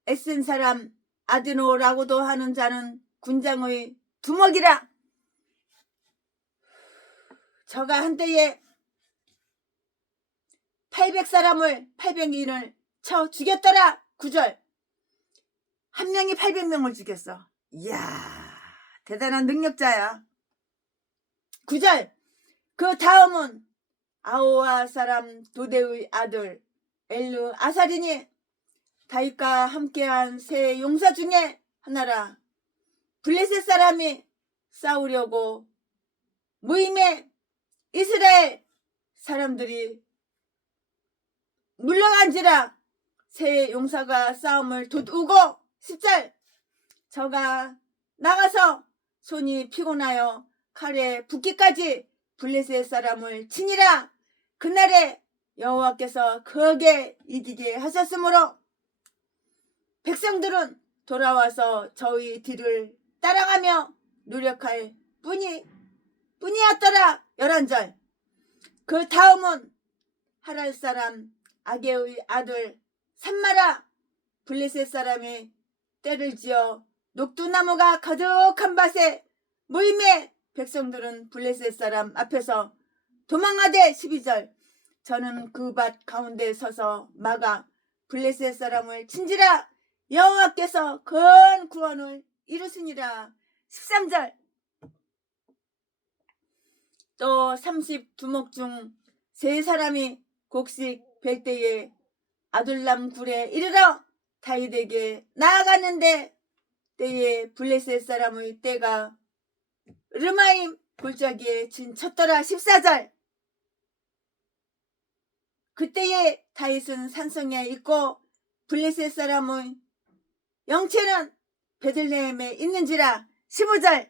에센 사람 아드노라고도 하는 자는 군장의 두목이라. 저가 한때에 800인을 쳐 죽였더라. 9절. 한 명이 800명을 죽였어. 이야, 대단한 능력자야. 9절. 그 다음은 아호와 사람 도대의 아들 엘르 아사린이 다윗과 함께한 세 용사 중에 하나라. 블레셋 사람이 싸우려고 모임에 이스라엘 사람들이 물러간지라. 세 용사가 싸움을 돋우고 10절. 저가 나가서 손이 피곤하여 칼에 붓기까지 블레셋 사람을 치니라. 그날에 여호와께서 크게 이기게 하셨으므로 백성들은 돌아와서 저희 뒤를 따라가며 노력할 뿐이었더라. 11절. 그 다음은 하랄 사람 아게의 아들 산마라. 블레셋 사람이 때를 지어 녹두나무가 가득한 밭에 모임에 백성들은 블레셋 사람 앞에서 도망하되. 12절. 저는 그 밭 가운데 서서 막아 블레셋 사람을 친지라. 여호와께서 큰 구원을 이루시니라. 13절. 또 30두목 중 세 사람이 곡식 벨 때에 아둘람 굴에 이르러 다윗에게 나아갔는데 때에 블레셋 사람의 떼가 르마임 골짜기에 진쳤더라. 14절. 그때에 다윗은 산성에 있고 블레셋 사람의 영체는 베들레헴에 있는지라. 15절.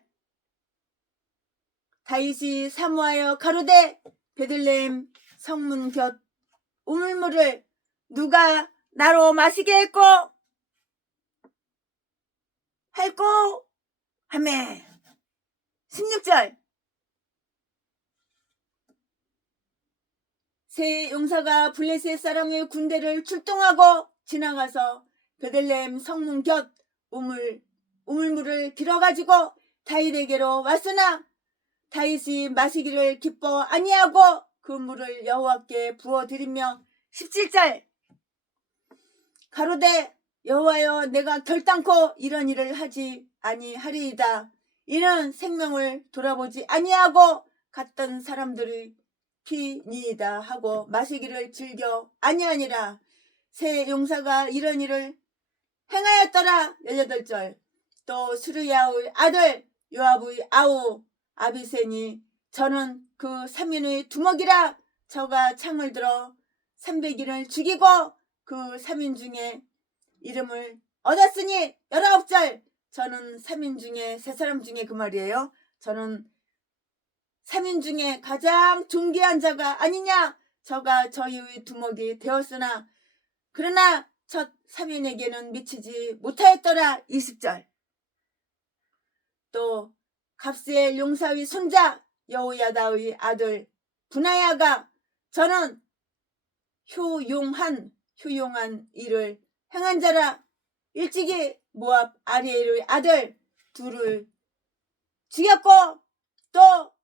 다윗이 사모하여 가로되 베들레헴 성문 곁 우물물을 누가 나로 마시게 할꼬 하매. 16절. 세 용사가 블레셋 사람의 군대를 출동하고 지나가서 베들레헴 성문 곁 우물물을 길어가지고 다윗에게로 왔으나 다윗이 마시기를 기뻐 아니하고 그 물을 여호와께 부어드리며. 17절. 가로되 여호와여, 내가 결단코 이런 일을 하지 아니하리이다. 이는 생명을 돌아보지 아니하고 갔던 사람들의 피니이다 하고 마시기를 즐겨 아니하니라. 세 용사가 이런 일을 행하였더라. 18절. 또 수르야의 아들 요압의 아우 아비새니 저는 그 3인의 두목이라 저가 창을 들어 300인을 죽이고 그 3인 중에 이름을 얻었으니 19절 저는 3인 중에 3사람 중에 그 말이에요. 저는 3인 중에 가장 존귀한 자가 아니냐. 저가 저희의 두목이 되었으나 그러나 첫 3인에게는 미치지 못하였더라. 20절 또 갑스엘 용사의 손자 여호야다의 아들 분하야가 저는 효용한 일을 행한 자라. 일찍이 모압 아리엘의 아들 둘을 죽였고 또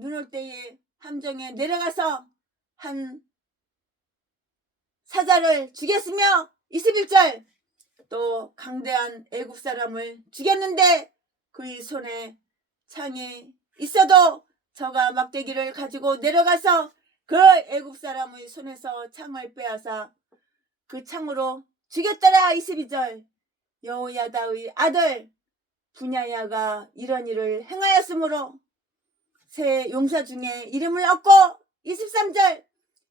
눈 올 때에 함정에 내려가서 한 사자를 죽였으며 21절 또 강대한 애국 사람을 죽였는데 그의 손에 창이 있어도 저가 막대기를 가지고 내려가서 그 애국 사람의 손에서 창을 빼앗아 그 창으로 죽였더라. 22절 여호야다의 아들 분야야가 이런 일을 행하였으므로 세 용사 중에 이름을 얻고 23절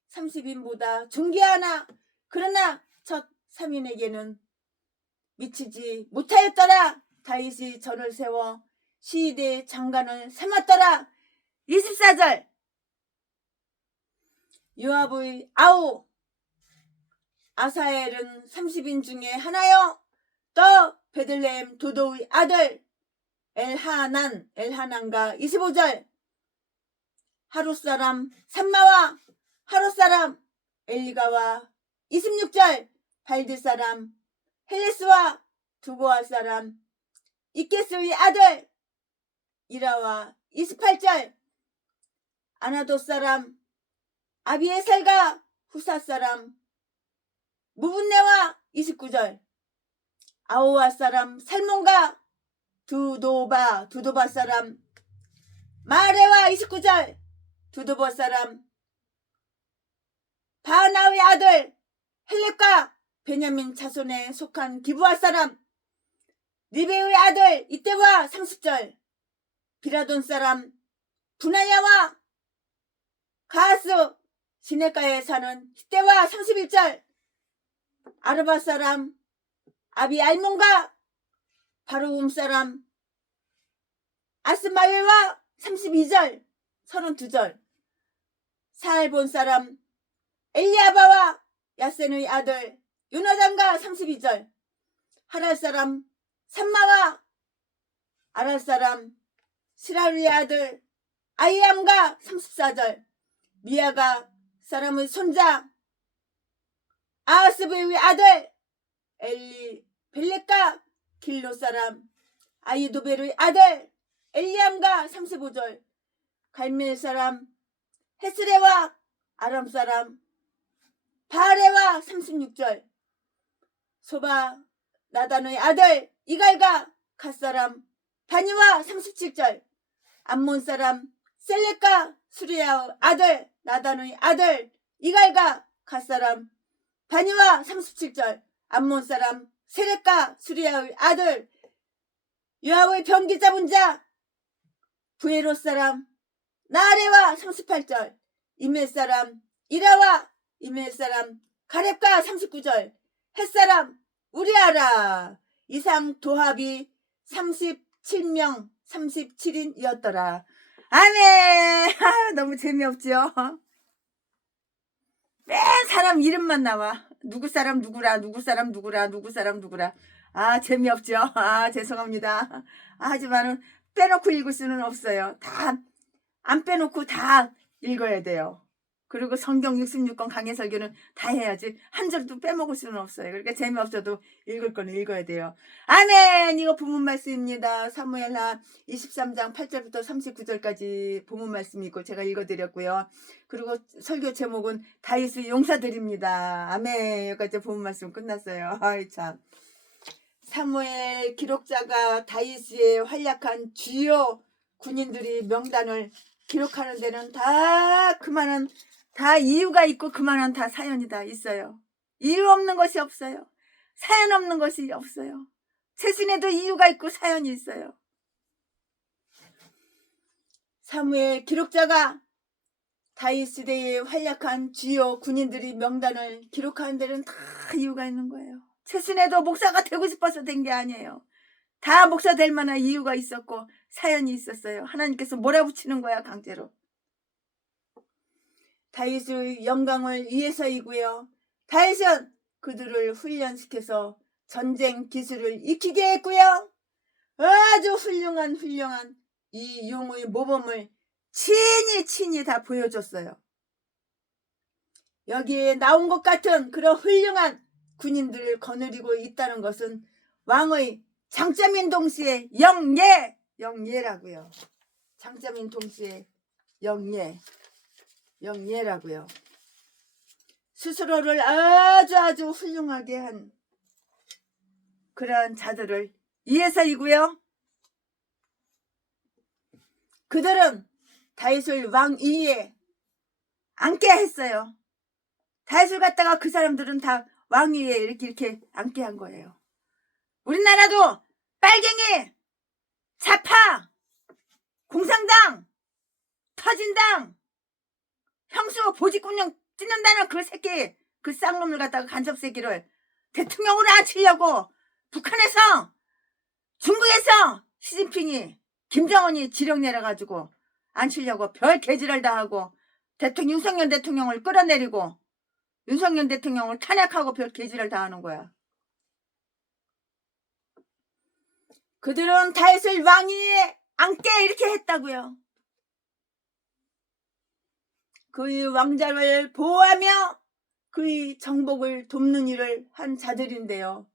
30인보다 존귀하나 그러나 첫 3인에게는 미치지 못하였더라. 다윗이 전을 세워 시대 장관을 삼았더라. 24절 요압의 아우 아사엘은 30인 중에 하나요. 또 베들레헴 도도의 아들 엘하난과 25절 하룻사람 삼마와 하룻사람 엘리가와 26절 발드사람 헬레스와 두고아 사람 이케스의 아들 이라와 28절 아나도 사람 아비에살과 후사 사람 무분네와 29절 아오아 사람 살몬과 두도바 사람 마레와 29절 두도버 사람 바나의 아들 헬렙과 베냐민 자손에 속한 기브아 사람 리베의 아들 이때와 30절 비라돈 사람 분하야와 가하스 시내가에 사는 히때와 31절 아르바 사람 아비알몬과 바로움 사람 아스마엘과 32절 32절 사알본 사람 엘리아바와 야센의 아들 요나단과 32절 하랄 사람 삼마와 아랄 사람 시라루의 아들 아이암과 34절 미아가 사람의 손자 아하스베의 아들 엘리 벨렉과 길로 사람 아이도벨의 아들 엘리암과 35절 갈멜 사람 헤스레와 아람 사람 바레와 36절 소바 나단의 아들 이갈과 갓사람 바니와 37절 암몬 사람 셀렉과 수리야의 아들 나단의 아들 이갈과 갓사람 바니와 37절 암몬 사람 세렉과 수리야의 아들 요압의 병기 잡은 자 부에로 사람 나아레와 38절 이멜 사람 이라와 이멜 사람 가렙과 39절 햇사람 우리아라. 이상 도합이 37명 37인이었더라. 아멘. 너무 재미없지요. 맨 사람 이름만 나와. 누구 사람 누구라 누구 사람 누구라 누구 사람 누구라. 재미없죠. 죄송합니다. 하지만은 빼놓고 읽을 수는 없어요. 다 안 빼놓고 다 읽어야 돼요. 그리고 성경 66권 강해설교는 다 해야지 한 절도 빼먹을 수는 없어요. 그러니까 재미없어도 읽을 거는 읽어야 돼요. 아멘. 이거 본문 말씀입니다. 사무엘하 23장 8절부터 39절까지 본문 말씀이고 제가 읽어드렸고요. 그리고 설교 제목은 다윗의 용사들입니다. 아멘. 여기까지 본문 말씀 끝났어요. 아이 참. 사무엘 기록자가 다윗의 활약한 주요 군인들이 명단을 기록하는 데는 다 그만한 다 이유가 있고 그만한 다 사연이 다 있어요. 이유 없는 것이 없어요. 사연 없는 것이 없어요. 최신에도 이유가 있고 사연이 있어요. 사무엘 기록자가 다윗 시대의 활약한 주요 군인들이 명단을 기록하는 데는 다 이유가 있는 거예요. 최순애도 목사가 되고 싶어서 된 게 아니에요. 다 목사 될 만한 이유가 있었고 사연이 있었어요. 하나님께서 몰아붙이는 거야, 강제로. 다윗의 영광을 위해서이고요. 다윗은 그들을 훈련시켜서 전쟁 기술을 익히게 했고요. 아주 훌륭한 이 용의 모범을 친히 다 보여줬어요. 여기에 나온 것 같은 그런 훌륭한 군인들을 거느리고 있다는 것은 왕의 장점인 동시에 영예라고요. 장점인 동시에 영예라고요. 스스로를 아주 훌륭하게 한 그러한 자들을 위해서이고요. 그들은 다윗을 왕 위에 앉게 했어요. 다윗을 갖다가 그 사람들은 다 왕 위에 이렇게 앉게 한 거예요. 우리나라도 빨갱이, 좌파, 공산당, 터진당, 형수 보직군용 찢는다는 그 새끼, 그 쌍놈을 갖다가 간첩 새끼를 대통령으로 앉히려고 북한에서, 중국에서 시진핑이, 김정은이 지령 내려가지고 앉히려고 별 개지를 다 하고 윤석열 대통령을 끌어내리고 윤석열 대통령을 탄핵하고 별 개지를 다 하는 거야. 그들은 다윗을 왕 위에 앉게 이렇게 했다고요. 그의 왕자를 보호하며 그의 정복을 돕는 일을 한 자들인데요.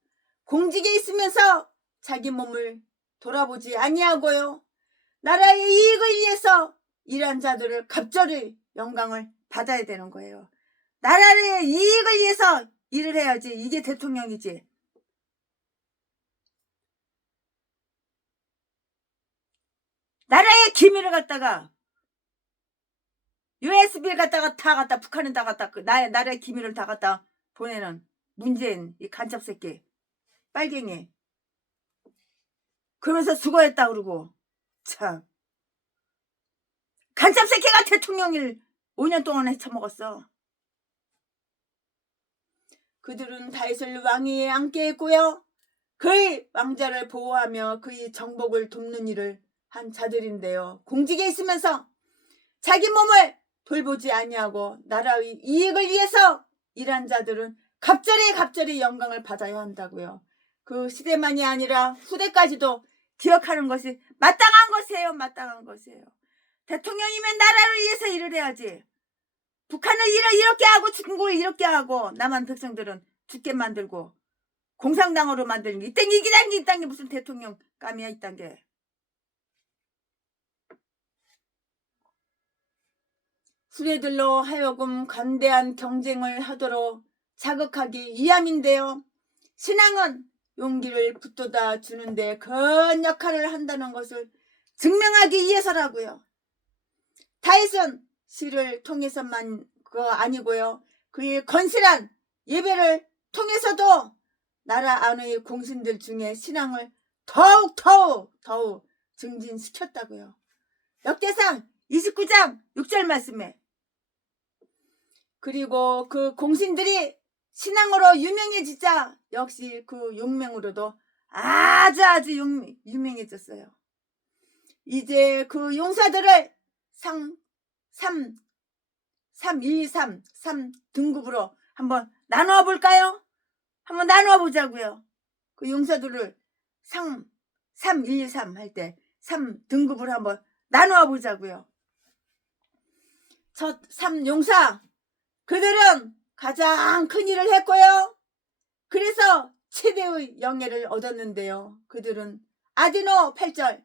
공직에 있으면서 자기 몸을 돌아보지 아니하고요. 나라의 이익을 위해서 일한 자들을 갑절의 영광을 받아야 되는 거예요. 나라의 이익을 위해서 일을 해야지. 이게 대통령이지. 나라의 기밀을 갖다가 USB를 갖다가 다 갖다 북한은 다 갖다 나라의 기밀을 다 갖다 보내는 문재인 이 간첩 새끼 빨갱이. 그러면서 수고했다 그러고 참 간첩 새끼가 대통령을 5년 동안 헤쳐먹었어. 그들은 다윗을 왕 위에 앉게 했고요. 그의 왕자를 보호하며 그의 정복을 돕는 일을 한 자들인데요. 공직에 있으면서 자기 몸을 돌보지 아니하고 나라의 이익을 위해서 일한 자들은 갑절의 영광을 받아야 한다고요. 그 시대만이 아니라 후대까지도 기억하는 것이 마땅한 것이에요. 대통령이면 나라를 위해서 일을 해야지. 북한을 이렇게 하고 중국을 이렇게 하고 남한 백성들은 죽게 만들고 공산당으로 만들는 게 이딴 게 무슨 대통령 감이야 이딴 게. 후레들로 하여금 관대한 경쟁을 하도록 자극하기 위함인데요. 신앙은 용기를 붙돋아 주는데 큰 역할을 한다는 것을 증명하기 위해서라고요. 다윗은 시를 통해서만 그거 아니고요. 그의 건실한 예배를 통해서도 나라 안의 공신들 중에 신앙을 더욱 증진시켰다고요. 역대상 29장 6절 말씀에. 그리고 그 공신들이 신앙으로 유명해지자 역시 그 용맹으로도 아주 유명해졌어요. 이제 그 용사들을 3 등급으로 한번 나누어 볼까요? 한번 나누어 보자고요. 그 용사들을 3 할 때 3등급으로 한번 나누어 보자고요. 첫 3용사, 그들은 가장 큰 일을 했고요. 그래서 최대의 영예를 얻었는데요. 그들은 아디노 8절,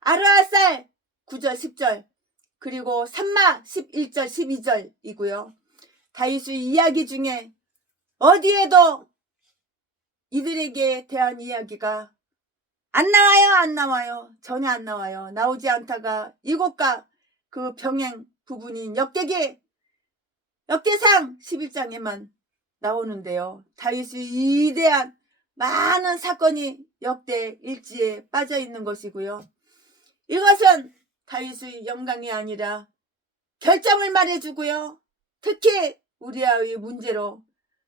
아르아살 9절 10절, 그리고 삼마 11절 12절이고요. 다윗의 이야기 중에 어디에도 이들에게 대한 이야기가 안 나와요. 전혀 안 나와요. 나오지 않다가 이곳과 그 병행 부분인 역대상 11장에만 나오는데요. 다윗의 위대한 많은 사건이 역대 일지에 빠져 있는 것이고요. 이것은 다윗의 영광이 아니라 결정을 말해주고요. 특히 우리아의 문제로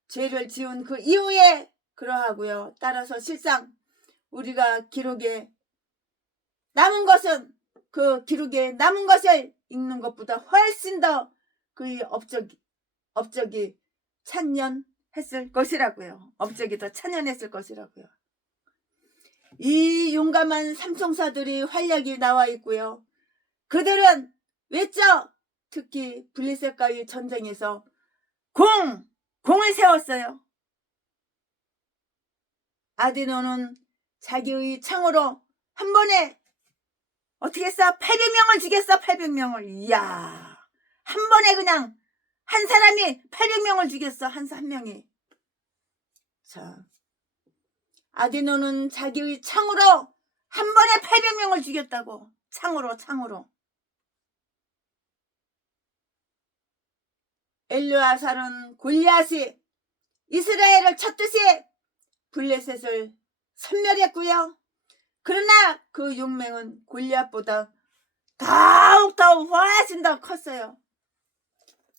죄를 지은 그 이후에 그러하고요. 따라서 실상 우리가 기록에 남은 것은 그 기록에 남은 것을 읽는 것보다 훨씬 더 그의 업적이 찬연했을 것이라고요. 업적이 더 찬연했을 것이라고요. 이 용감한 삼총사들이 활약이 나와 있고요. 그들은 외쳐 특히 블레셋과의 전쟁에서 공을 세웠어요. 아디노는 자기의 창으로 한 번에 어떻게 했어? 800명을 죽였어. 800명을. 이야, 한 번에 그냥 한 사람이 800명을 죽였어. 한 명이. 자, 아디노는 자기의 창으로 한 번에 800명을 죽였다고. 창으로. 엘르아살은 골리앗이 이스라엘을 쳤듯이 블레셋을 섬멸했고요. 그러나 그 용맹은 골리앗보다 더욱더 훨씬 더 컸어요.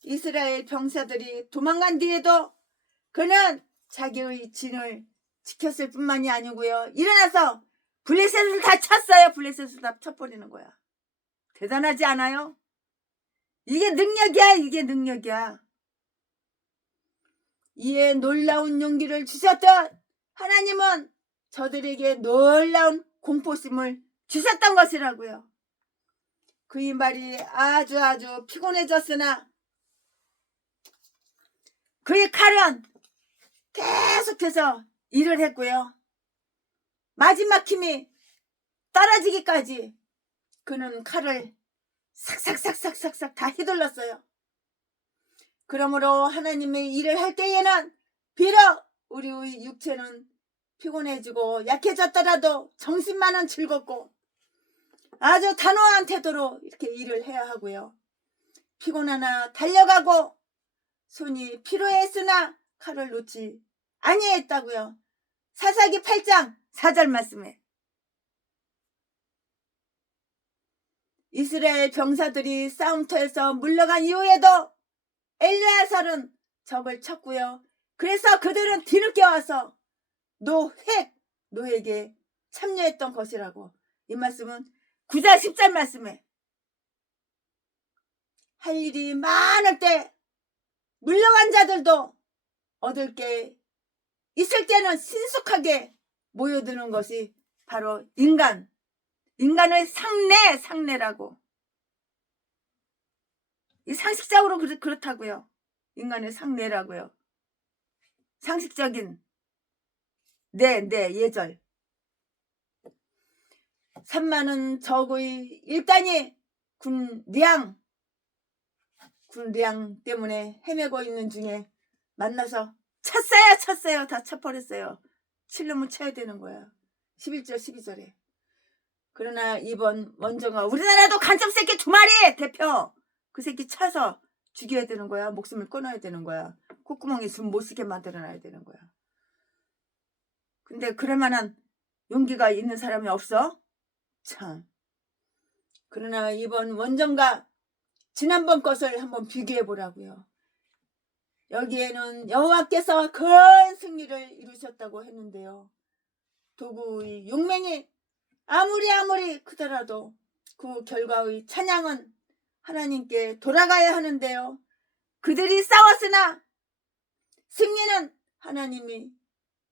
이스라엘 병사들이 도망간 뒤에도 그는 자기의 진을 지켰을 뿐만이 아니고요. 일어나서 블레셋을 다 쳤어요. 블레셋을 다 쳐버리는 거야. 대단하지 않아요? 이게 능력이야. 이에 놀라운 용기를 주셨던 하나님은 저들에게 놀라운 공포심을 주셨던 것이라고요. 그의 말이 아주 피곤해졌으나 그의 칼은 계속해서 일을 했고요. 마지막 힘이 떨어지기까지 그는 칼을 삭삭 다 휘둘렀어요. 그러므로 하나님의 일을 할 때에는 비록 우리의 육체는 피곤해지고 약해졌더라도 정신만은 즐겁고 아주 단호한 태도로 이렇게 일을 해야 하고요. 피곤하나 달려가고 손이 피로했으나 칼을 놓지 아니했다고요. 사사기 8장 4절 말씀에 이스라엘 병사들이 싸움터에서 물러간 이후에도 엘르아살은 적을 쳤고요. 그래서 그들은 뒤늦게 와서 노에게 참여했던 것이라고. 이 말씀은 9절 10절 말씀에 할 일이 많을 때 물러간 자들도 얻을 게 있을 때는 신속하게 모여드는 것이 바로 인간의 상례라고. 이 상식적으로 그렇다고요. 인간의 상례라고요. 상식적인 예절. 산많은 적의 일단이 군량 때문에 헤매고 있는 중에 만나서 쳤어요. 다 쳐버렸어요. 칠려면 쳐야 되는 거야. 11절 12절에. 그러나 이번 원정아 우리나라도 간첩 새끼 2마리 대표 그 새끼 차서 죽여야 되는 거야. 목숨을 끊어야 되는 거야. 콧구멍에 숨 못 쉬게 만들어놔야 되는 거야. 근데 그럴 만한 용기가 있는 사람이 없어? 참. 그러나 이번 원정과 지난번 것을 한번 비교해 보라고요. 여기에는 여호와께서 큰 승리를 이루셨다고 했는데요. 도구의 용맹이 아무리 크더라도 그 결과의 찬양은 하나님께 돌아가야 하는데요. 그들이 싸웠으나 승리는 하나님이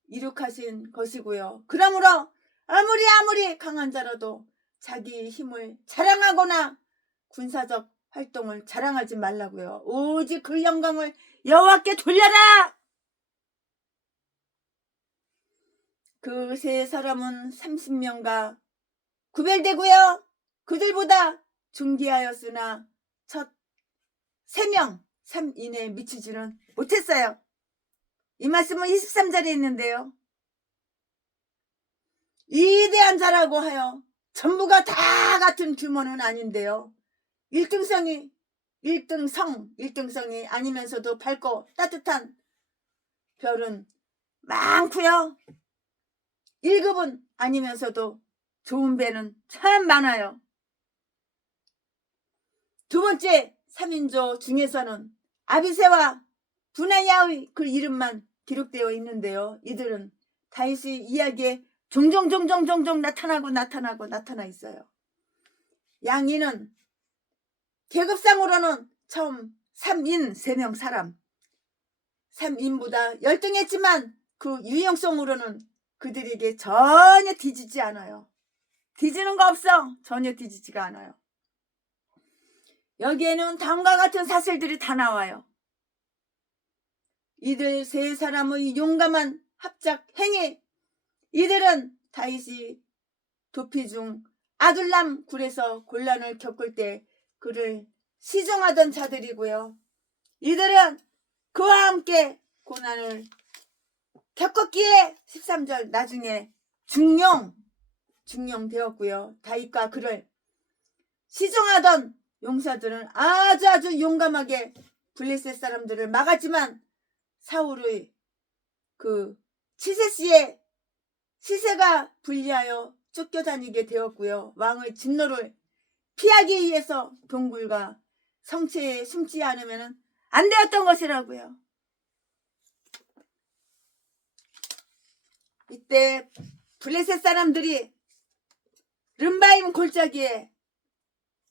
이룩하신 것이고요. 그러므로 아무리 강한 자라도 자기의 힘을 자랑하거나 군사적 활동을 자랑하지 말라고요. 오직 그 영광을 여호와께 돌려라. 그 세 사람은 30명과 구별되고요. 그들보다 중기하였으나 첫 3명 3 이내에 미치지는 못했어요. 이 말씀은 23절에 있는데요. 이대한 자라고 하여 전부가 다 같은 규모는 아닌데요. 1등성이 아니면서도 밝고 따뜻한 별은 많고요. 1급은 아니면서도 좋은 배는 참 많아요. 두 번째 3인조 중에서는 아비새와 분하야의 그 이름만 기록되어 있는데요. 이들은 다윗의 이야기에 종종 나타나 있어요. 양인은 계급상으로는 처음 3인 3명 사람, 3인보다 열등했지만 그 유형성으로는 그들에게 전혀 뒤지지 않아요. 뒤지는 거 없어. 전혀 뒤지지가 않아요. 여기에는 다음과 같은 사실들이 다 나와요. 이들 세 사람의 용감한 합작 행위, 이들은 다윗이 도피 중 아둘람 굴에서 곤란을 겪을 때 그를 시종하던 자들이고요. 이들은 그와 함께 고난을 겪었기에 13절 나중에 중용되었고요. 다윗과 그를 시종하던 용사들은 아주 용감하게 블레셋 사람들을 막았지만 사울의 그 치세씨의 시세가 불리하여 쫓겨다니게 되었고요. 왕의 진노를 피하기 위해서 동굴과 성체에 숨지 않으면 안 되었던 것이라고요. 이때 블레셋 사람들이 름바임 골짜기에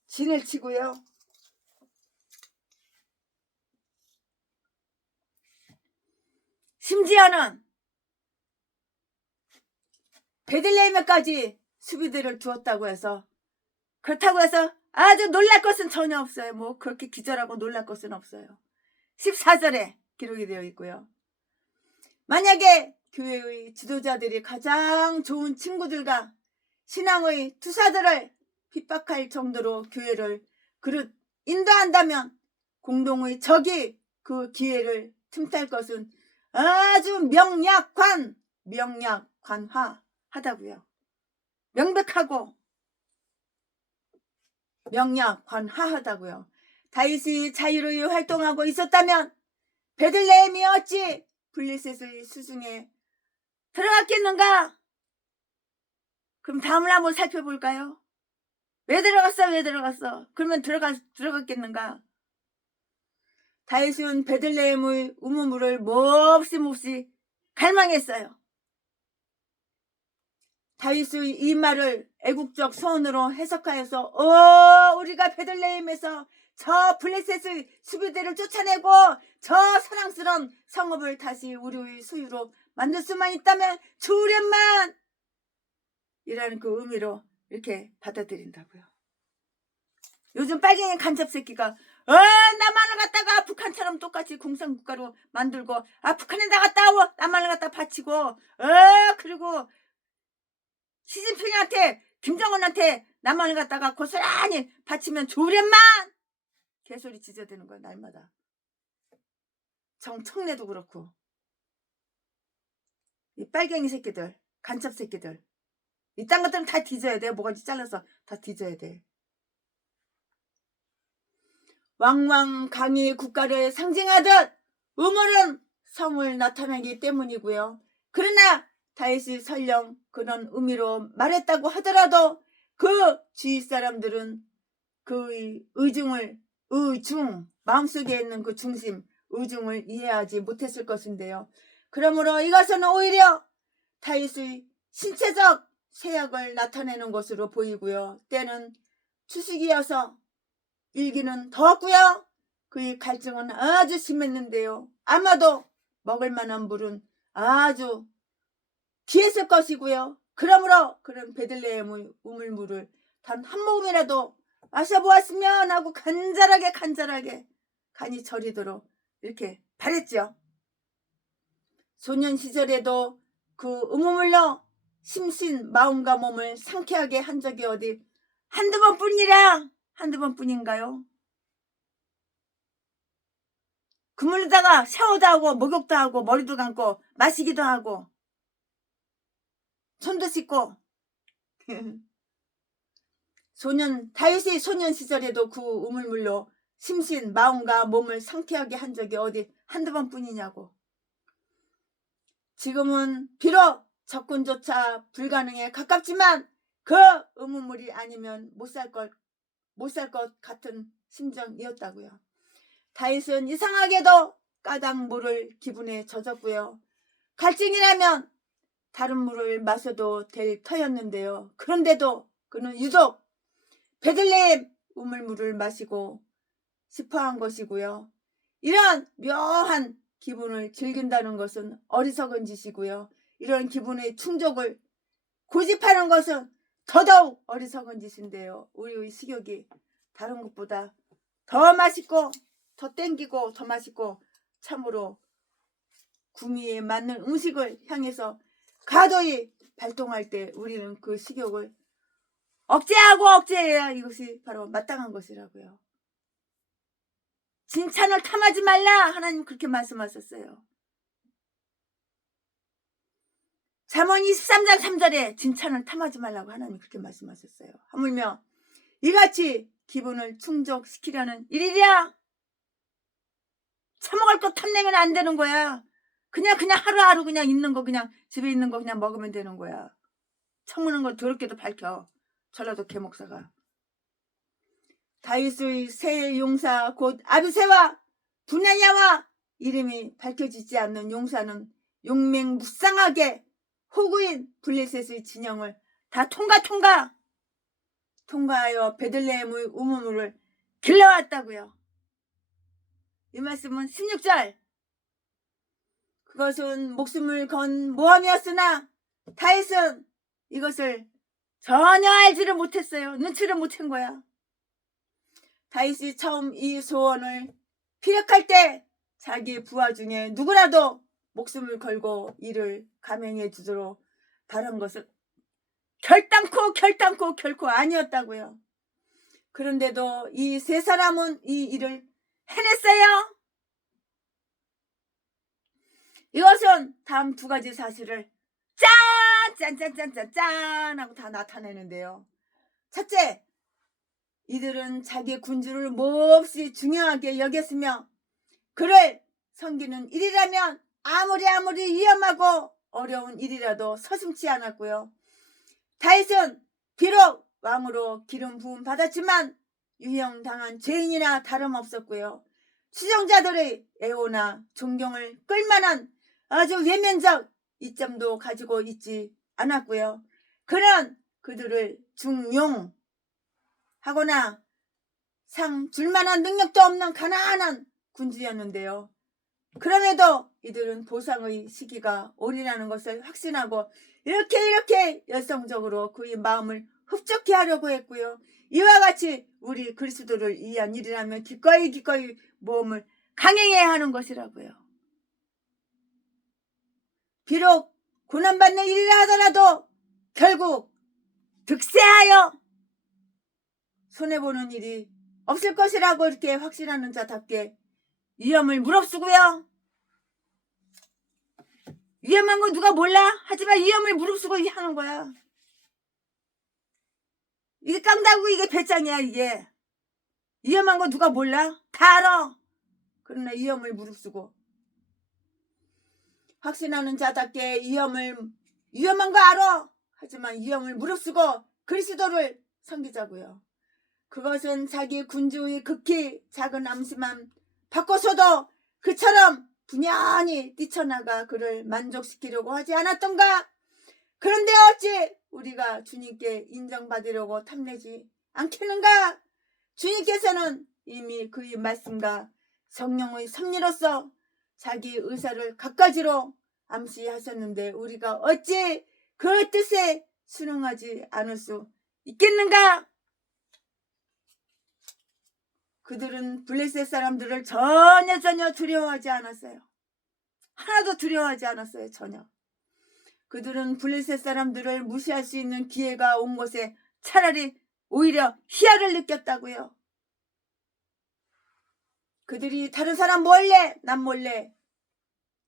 진을 치고요. 심지어는 베들레헴에까지 수비대를 두었다고 해서, 그렇다고 해서 아주 놀랄 것은 전혀 없어요. 뭐 그렇게 기절하고 놀랄 것은 없어요. 14절에 기록이 되어 있고요. 만약에 교회의 지도자들이 가장 좋은 친구들과 신앙의 투사들을 핍박할 정도로 교회를 그릇 인도한다면 공동의 적이 그 기회를 틈탈 것은 아주 명약관화하다고요. 명백하고 명약관화하다고요. 다윗이 자유로이 활동하고 있었다면 베들레헴이 어찌 블레셋의 수중에 들어갔겠는가? 그럼 다음을 한번 살펴볼까요? 왜 들어갔어? 그러면 들어갔겠는가? 다윗은 베들레헴의 우물물을 몹시 갈망했어요. 다윗의 이 말을 애국적 소원으로 해석하여서 우리가 베들레헴에서 저 블레셋의 수비대를 쫓아내고 저 사랑스러운 성읍을 다시 우리의 소유로 만들 수만 있다면 좋으련만 이라는 그 의미로 이렇게 받아들인다고요. 요즘 빨갱이 간첩 새끼가 남한을 갖다가 북한처럼 똑같이 공산국가로 만들고 북한에다 갖다 남한을 갖다 바치고 그리고 시진핑한테 김정은한테 남한을 갖다가 고스란히 바치면 좋으련만 개소리 짖어대는 거야 날마다. 정청래도 그렇고 이 빨갱이 새끼들 간첩 새끼들 이딴 것들은 다 뒤져야 돼. 뭐가지 잘라서 다 뒤져야 돼. 왕왕 강의 국가를 상징하듯 우물은 성을 나타내기 때문이고요. 그러나 다윗이 설령 그런 의미로 말했다고 하더라도 그 주위 사람들은 그 마음속에 있는 그 중심 의중을 이해하지 못했을 것인데요. 그러므로 이것은 오히려 다윗의 신체적 세약을 나타내는 것으로 보이고요. 때는 추식이어서 일기는 더웠고요. 그의 갈증은 아주 심했는데요. 아마도 먹을 만한 물은 아주 귀했을 것이고요. 그러므로 그런 베들레헴의 우물물을 단 한 모금이라도 마셔보았으면 하고 간절하게 간이 저리도록 이렇게 바랬죠. 소년 시절에도 그 우물물로 심신 마음과 몸을 상쾌하게 한 적이 어디 한두 번뿐인가요? 그 물에다가 샤워도 하고 목욕도 하고 머리도 감고 마시기도 하고 손도 씻고 다윗이 소년 시절에도 그 우물물로 심신 마음과 몸을 상쾌하게 한 적이 어디 한두 번뿐이냐고. 지금은 비록 접근조차 불가능에 가깝지만 그 우물물이 아니면 못 살 것 못 살 것 같은 심정이었다고요. 다윗은 이상하게도 까닭 모를 기분에 젖었고요. 갈증이라면 다른 물을 마셔도 될 터였는데요. 그런데도 그는 유독 베들레헴 우물물을 마시고 싶어한 것이고요. 이런 묘한 기분을 즐긴다는 것은 어리석은 짓이고요. 이런 기분의 충족을 고집하는 것은 더더욱 어리석은 짓인데요. 우리의 식욕이 다른 것보다 더 맛있고 더 땡기고 더 맛있고 참으로 구미에 맞는 음식을 향해서 가도히 발동할 때 우리는 그 식욕을 억제하고 억제해야 이것이 바로 마땅한 것이라고요. 진찬을 탐하지 말라 하나님 그렇게 말씀하셨어요. 잠언 23장 3절에 진찬을 탐하지 말라고 하나님 그렇게 말씀하셨어요. 하물며 이같이 기분을 충족시키려는 일이랴. 처먹을 거 탐내면 안 되는 거야. 그냥 하루하루 그냥 있는 거 그냥 집에 있는 거 그냥 먹으면 되는 거야. 처먹는 거 더럽게도 밝혀. 전라도 개목사가. 다윗의 새 용사 곧 아비새와 분야야와 이름이 밝혀지지 않는 용사는 용맹무쌍하게 호구인 블레셋의 진영을 다 통과하여 베들레헴의 우물물을 길러왔다고요. 이 말씀은 16절. 그것은 목숨을 건 모함이었으나 다윗은 이것을 전혀 알지를 못했어요. 눈치를 못 챈 거야. 다윗이 처음 이 소원을 피력할 때 자기 부하 중에 누구라도 목숨을 걸고 이를 감행해 주도록 다른 것을 결단코 결코 아니었다고요. 그런데도 이 세 사람은 이 일을 해냈어요. 이것은 다음 두 가지 사실을 짠 하고 다 나타내는데요. 첫째, 이들은 자기 군주를 몹시 중요하게 여겼으며 그를 섬기는 일이라면 아무리 위험하고 어려운 일이라도 서슴지 않았고요. 다윗은 비록 왕으로 기름 부음 받았지만 유형당한 죄인이나 다름없었고요. 추종자들의 애호나 존경을 끌만한 아주 외면적 이점도 가지고 있지 않았고요. 그는 그들을 중용하거나 상 줄만한 능력도 없는 가난한 군주였는데요. 그럼에도 이들은 보상의 시기가 오리라는 것을 확신하고 이렇게 열성적으로 그의 마음을 흡족해 하려고 했고요. 이와 같이 우리 그리스도를 위한 일이라면 기꺼이 모험을 강행해야 하는 것이라고요. 비록 고난받는 일이라 하더라도 결국 득세하여 손해보는 일이 없을 것이라고 이렇게 확신하는 자답게 위험을 무릅쓰고요. 위험한 거 누가 몰라? 하지만 위험을 무릅쓰고 하는 거야. 이게 깡다구 이게 배짱이야 이게. 위험한 거 누가 몰라? 다 알아. 그러나 위험을 무릅쓰고 확신하는 자답게 위험한 거 알아. 하지만 위험을 무릅쓰고 그리스도를 섬기자고요. 그것은 자기 군주의 극히 작은 암시만 바꿔서도 그처럼 분연히 뛰쳐나가 그를 만족시키려고 하지 않았던가? 그런데 어찌 우리가 주님께 인정받으려고 탐내지 않겠는가? 주님께서는 이미 그의 말씀과 성령의 섭리로서 자기 의사를 갖가지로 암시하셨는데 우리가 어찌 그 뜻에 순응하지 않을 수 있겠는가? 그들은 블레셋 사람들을 전혀 두려워하지 않았어요. 하나도 두려워하지 않았어요. 전혀. 그들은 블레셋 사람들을 무시할 수 있는 기회가 온 곳에 차라리 오히려 희열을 느꼈다고요. 그들이 다른 사람 몰래 남몰래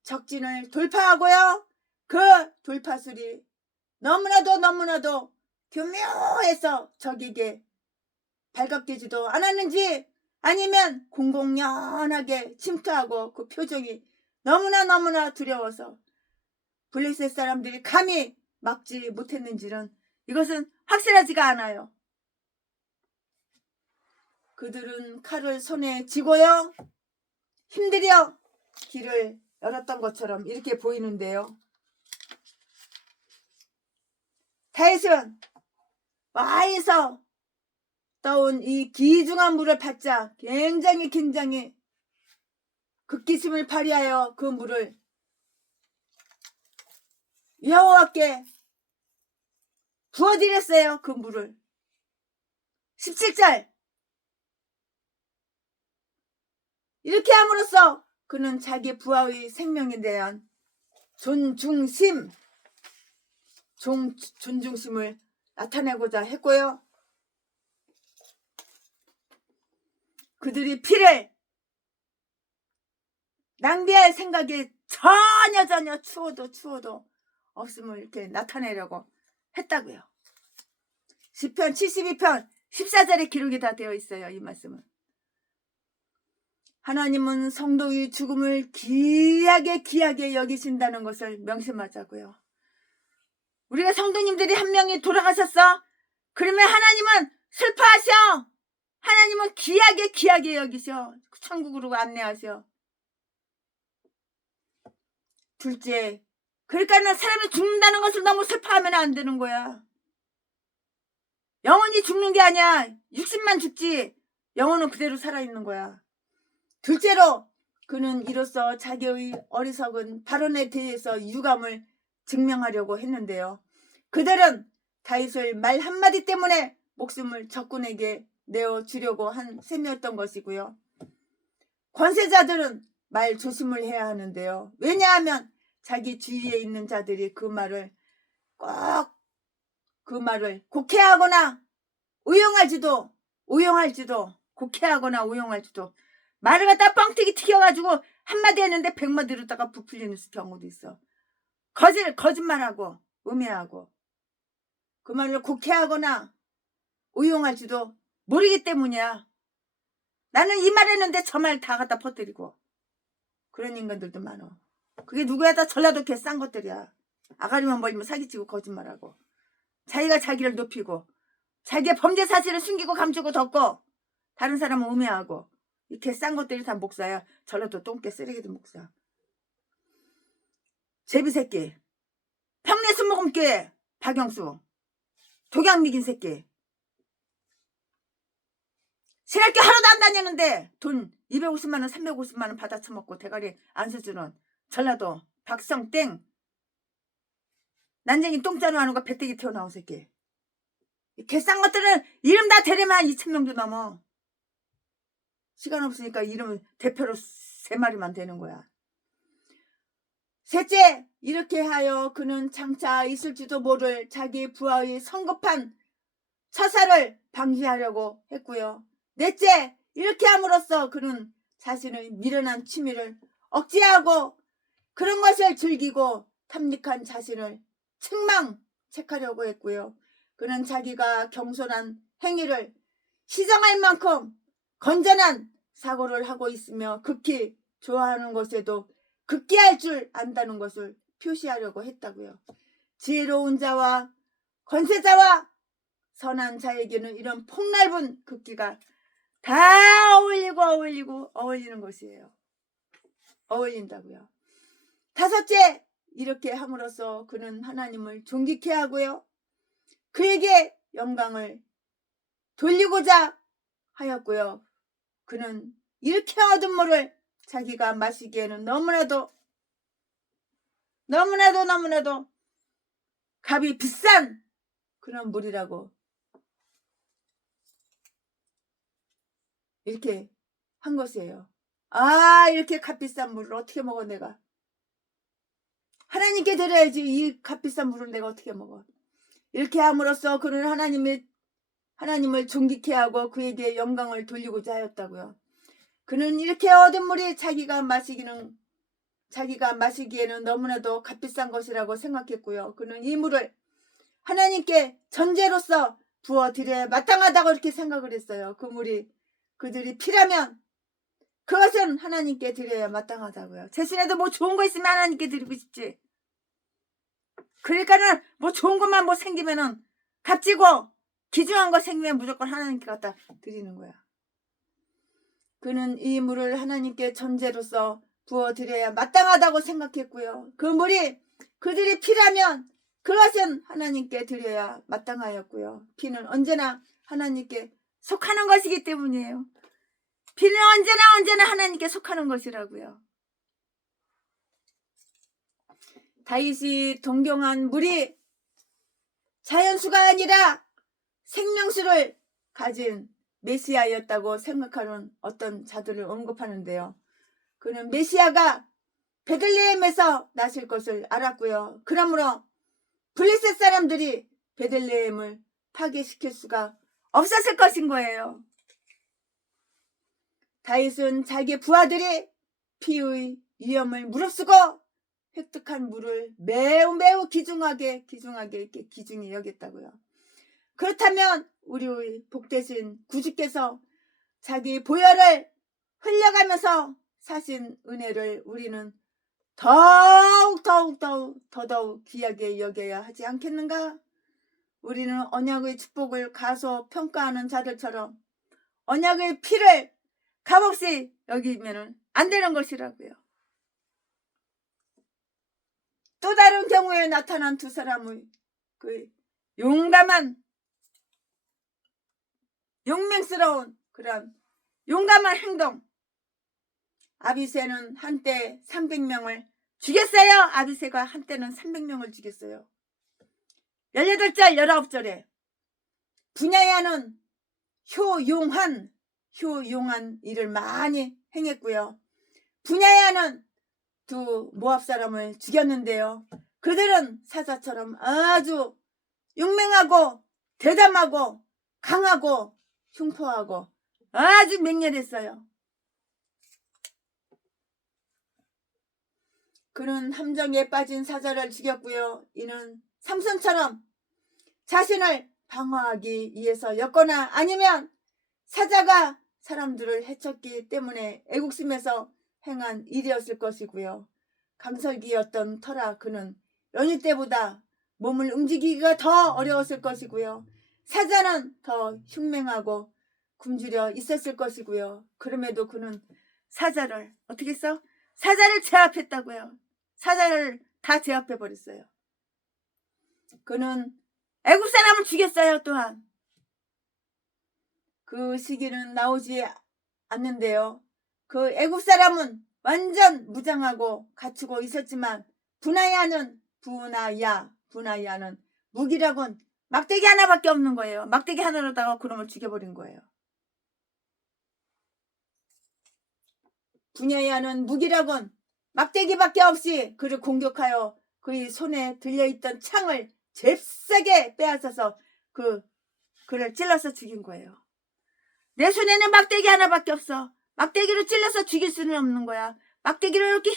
적진을 돌파하고요. 그 돌파술이 너무나도 교묘해서 적에게 발각되지도 않았는지 아니면 공공연하게 침투하고 그 표정이 너무나 두려워서 블레셋 사람들이 감히 막지 못했는지는 이것은 확실하지가 않아요. 그들은 칼을 손에 쥐고요 힘들여 길을 열었던 것처럼 이렇게 보이는데요. 다윗은 와에서 떠온 이 귀중한 물을 받자 굉장히 극기심을 발휘하여 그 물을 여호와께 부어드렸어요. 그 물을 17절 이렇게 함으로써 그는 자기 부하의 생명에 대한 존중심을 나타내고자 했고요. 그들이 피를 낭비할 생각이 전혀 추워도 없음을 이렇게 나타내려고 했다고요. 시편 72편 14절에 기록이 다 되어 있어요. 이 말씀은 하나님은 성도의 죽음을 귀하게 여기신다는 것을 명심하자고요. 우리가 성도님들이 한 명이 돌아가셨어? 그러면 하나님은 슬퍼하셔. 하나님은 귀하게 여기셔. 천국으로 안내하셔. 둘째, 그러니까는 사람이 죽는다는 것을 너무 슬퍼하면 안 되는 거야. 영혼이 죽는 게 아니야. 육신만 죽지 영혼은 그대로 살아있는 거야. 둘째로 그는 이로써 자기의 어리석은 발언에 대해서 유감을 증명하려고 했는데요. 그들은 다윗의 말 한마디 때문에 목숨을 적군에게 내어주려고 한 셈이었던 것이고요. 권세자들은 말 조심을 해야 하는데요. 왜냐하면 자기 주위에 있는 자들이 그 말을 곡해하거나 우용할지도 곡해하거나 우용할지도 말을 갖다 뻥튀기 튀겨가지고 한마디 했는데 100마디로다가 부풀리는 경우도 있어. 거짓말하고 음해하고 그 말을 곡해하거나 우용할지도 모르기 때문이야. 나는 이 말 했는데 저 말 다 갖다 퍼뜨리고 그런 인간들도 많아. 그게 누구야? 다 전라도 개 싼 것들이야. 아가리만 벌리면 사기치고 거짓말하고 자기가 자기를 높이고 자기의 범죄 사실을 숨기고 감추고 덮고 다른 사람은 음해하고 이렇게 싼 것들이 다 목사야. 전라도 똥개 쓰레기도 목사. 제비새끼 평내 술먹음개 박영수 독약 미긴 새끼 신학교 하루도 안 다녔는데 돈 250만원 350만원 받아 처먹고 대가리 안 써주는 전라도 박성땡 난쟁이 똥자루 하는 거 배때기 튀어나온 새끼. 개싼 것들은 이름 다 대려면 2,000명도 넘어. 시간 없으니까 이름 대표로 3마리만 되는 거야. 셋째, 이렇게 하여 그는 장차 있을지도 모를 자기 부하의 성급한 처사를 방지하려고 했고요. 넷째, 이렇게 함으로써 그는 자신의 미련한 취미를 억제하고 그런 것을 즐기고 탐닉한 자신을 책망책하려고 했고요. 그는 자기가 경솔한 행위를 시정할 만큼 건전한 사고를 하고 있으며 극히 좋아하는 것에도 극기할 줄 안다는 것을 표시하려고 했다고요. 지혜로운 자와 권세자와 선한 자에게는 이런 폭넓은 극기가 다 어울리는 것이에요. 어울린다고요. 다섯째, 이렇게 함으로써 그는 하나님을 존귀케 하고요. 그에게 영광을 돌리고자 하였고요. 그는 이렇게 얻은 물을 자기가 마시기에는 너무나도 값이 비싼 그런 물이라고 이렇게 한 것이에요. 아, 이렇게 값비싼 물을 어떻게 먹어 내가. 하나님께 드려야지. 이 값비싼 물을 내가 어떻게 먹어. 이렇게 함으로써 그는 하나님을 존귀케 하고 그에게 영광을 돌리고자 하였다고요. 그는 이렇게 얻은 물이 자기가 마시기에는 너무나도 값비싼 것이라고 생각했고요. 그는 이 물을 하나님께 전제로서 부어드려야 마땅하다고 이렇게 생각을 했어요. 그 물이 그들이 피라면 그것은 하나님께 드려야 마땅하다고요. 자신에도 뭐 좋은 거 있으면 하나님께 드리고 싶지. 그러니까는 뭐 좋은 것만 뭐 생기면은 값지고 귀중한 거 생기면 무조건 하나님께 갖다 드리는 거야. 그는 이 물을 하나님께 전제로서 부어드려야 마땅하다고 생각했고요. 그 물이 그들이 피라면 그것은 하나님께 드려야 마땅하였고요. 피는 언제나 하나님께 속하는 것이기 때문이에요. 피는 언제나 하나님께 속하는 것이라고요. 다윗이 동경한 물이 자연수가 아니라 생명수를 가진 메시아였다고 생각하는 어떤 자들을 언급하는데요. 그는 메시아가 베들레헴에서 나실 것을 알았고요. 그러므로 블레셋 사람들이 베들레헴을 파괴시킬 수가 없었을 것인 거예요. 다윗은 자기 부하들이 피의 위험을 무릅쓰고 획득한 물을 매우 귀중하게 이렇게 귀중히 여겼다고요. 그렇다면 우리의 복되신 구주께서 자기 보혈을 흘려가면서 사신 은혜를 우리는 더더욱 귀하게 여겨야 하지 않겠는가? 우리는 언약의 축복을 가소평가하는 자들처럼 언약의 피를 값없이 여기면 안 되는 것이라고요. 또 다른 경우에 나타난 두 사람의 그 용감한 용맹스러운 그런 용감한 행동. 아비새는 한때 300명을 죽였어요. 아비새가 한때는 300명을 죽였어요. 18절 19절에 분야야는 효용한 일을 많이 행했고요. 분야야는 두 모압 사람을 죽였는데요. 그들은 사자처럼 아주 용맹하고 대담하고 강하고 흉포하고 아주 맹렬했어요. 그는 함정에 빠진 사자를 죽였고요. 이는 삼손처럼 자신을 방어하기 위해서였거나 아니면 사자가 사람들을 해쳤기 때문에 애국심에서 행한 일이었을 것이고요. 강설기였던 터라 그는 연휴 때보다 몸을 움직이기가 더 어려웠을 것이고요. 사자는 더 흉맹하고 굶주려 있었을 것이고요. 그럼에도 그는 사자를 어떻게 했어? 사자를 제압했다고요. 사자를 다 제압해버렸어요. 그는 애국 사람을 죽였어요. 또한 그 시기는 나오지 않는데요. 그 애국 사람은 완전 무장하고 갖추고 있었지만 분하야는 무기라곤 막대기 하나밖에 없는 거예요. 막대기 하나로다가 그놈을 죽여버린 거예요. 분야야는 무기라곤 막대기밖에 없이 그를 공격하여 그의 손에 들려있던 창을 잽싸게 빼앗아서 그를 찔러서 죽인 거예요. 내 손에는 막대기 하나밖에 없어. 막대기로 찔러서 죽일 수는 없는 거야. 막대기를 이렇게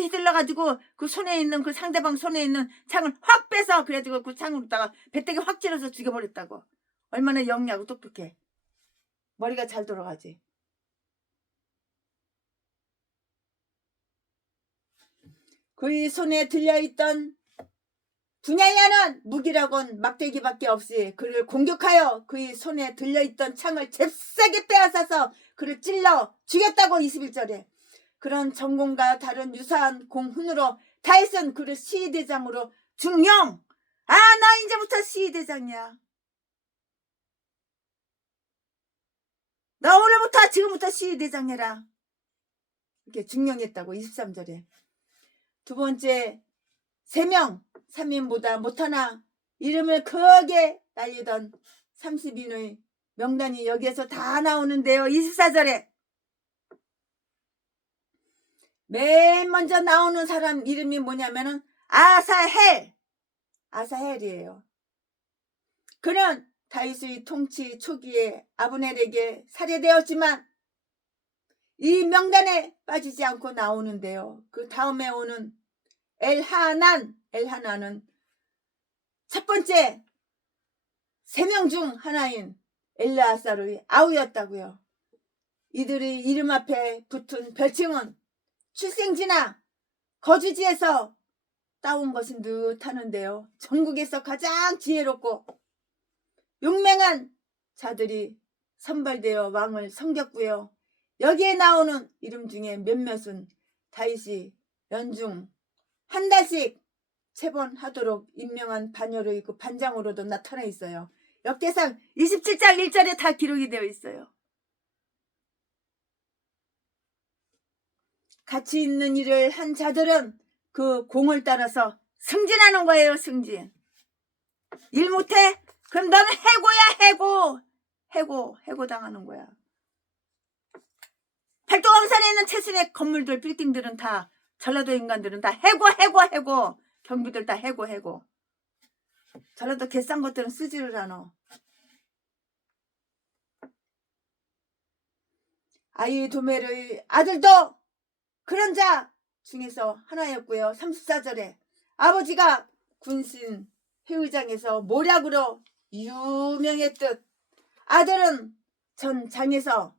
휘둘러가지고 그 손에 있는 그 상대방 손에 있는 창을 확 빼서 그래가지고 그 창으로다가 배때기 확 찔러서 죽여버렸다고. 얼마나 영리하고 똑똑해. 머리가 잘 돌아가지. 그의 손에 들려있던 분야야는 무기라곤 막대기밖에 없이 그를 공격하여 그의 손에 들려있던 창을 잽싸게 빼앗아서 그를 찔러 죽였다고 21절에. 그런 전공과 다른 유사한 공훈으로 다윗은 그를 시위대장으로 중용. 나 이제부터 시위대장이야. 너 오늘부터 지금부터 시위대장 해라. 이렇게 중용했다고 23절에. 두 번째 3명 3인보다 못하나 이름을 크게 날리던 30인의 명단이 여기에서 다 나오는데요. 24절에 맨 먼저 나오는 사람 이름이 뭐냐면은 아사헬이에요. 그는 다윗의 통치 초기에 아브넬에게 살해되었지만 이 명단에 빠지지 않고 나오는데요. 그 다음에 오는 엘하나는 첫 번째 3명 중 하나인 엘르아살의 아우였다고요. 이들의 이름 앞에 붙은 별칭은 출생지나 거주지에서 따온 것인 듯 하는데요. 전국에서 가장 지혜롭고 용맹한 자들이 선발되어 왕을 섬겼고요. 여기에 나오는 이름 중에 몇몇은 다윗이 연중 한 달씩 체번하도록 임명한 반열의 그 반장으로도 나타나 있어요. 역대상 27장 1절에 다 기록이 되어 있어요. 가치 있는 일을 한 자들은 그 공을 따라서 승진하는 거예요. 승진. 일 못해? 그럼 너는 해고야. 해고 당하는 거야. 팔도강산에 있는 최순의 건물들 빌딩들은 다 전라도 인간들은 다 해고. 경비들 다 해고. 전라도 개싼 것들은 쓰지를 않아. 아이도멜의 아들도 그런 자 중에서 하나였고요. 34절에 아버지가 군신 회의장에서 모략으로 유명했듯 아들은 전장에서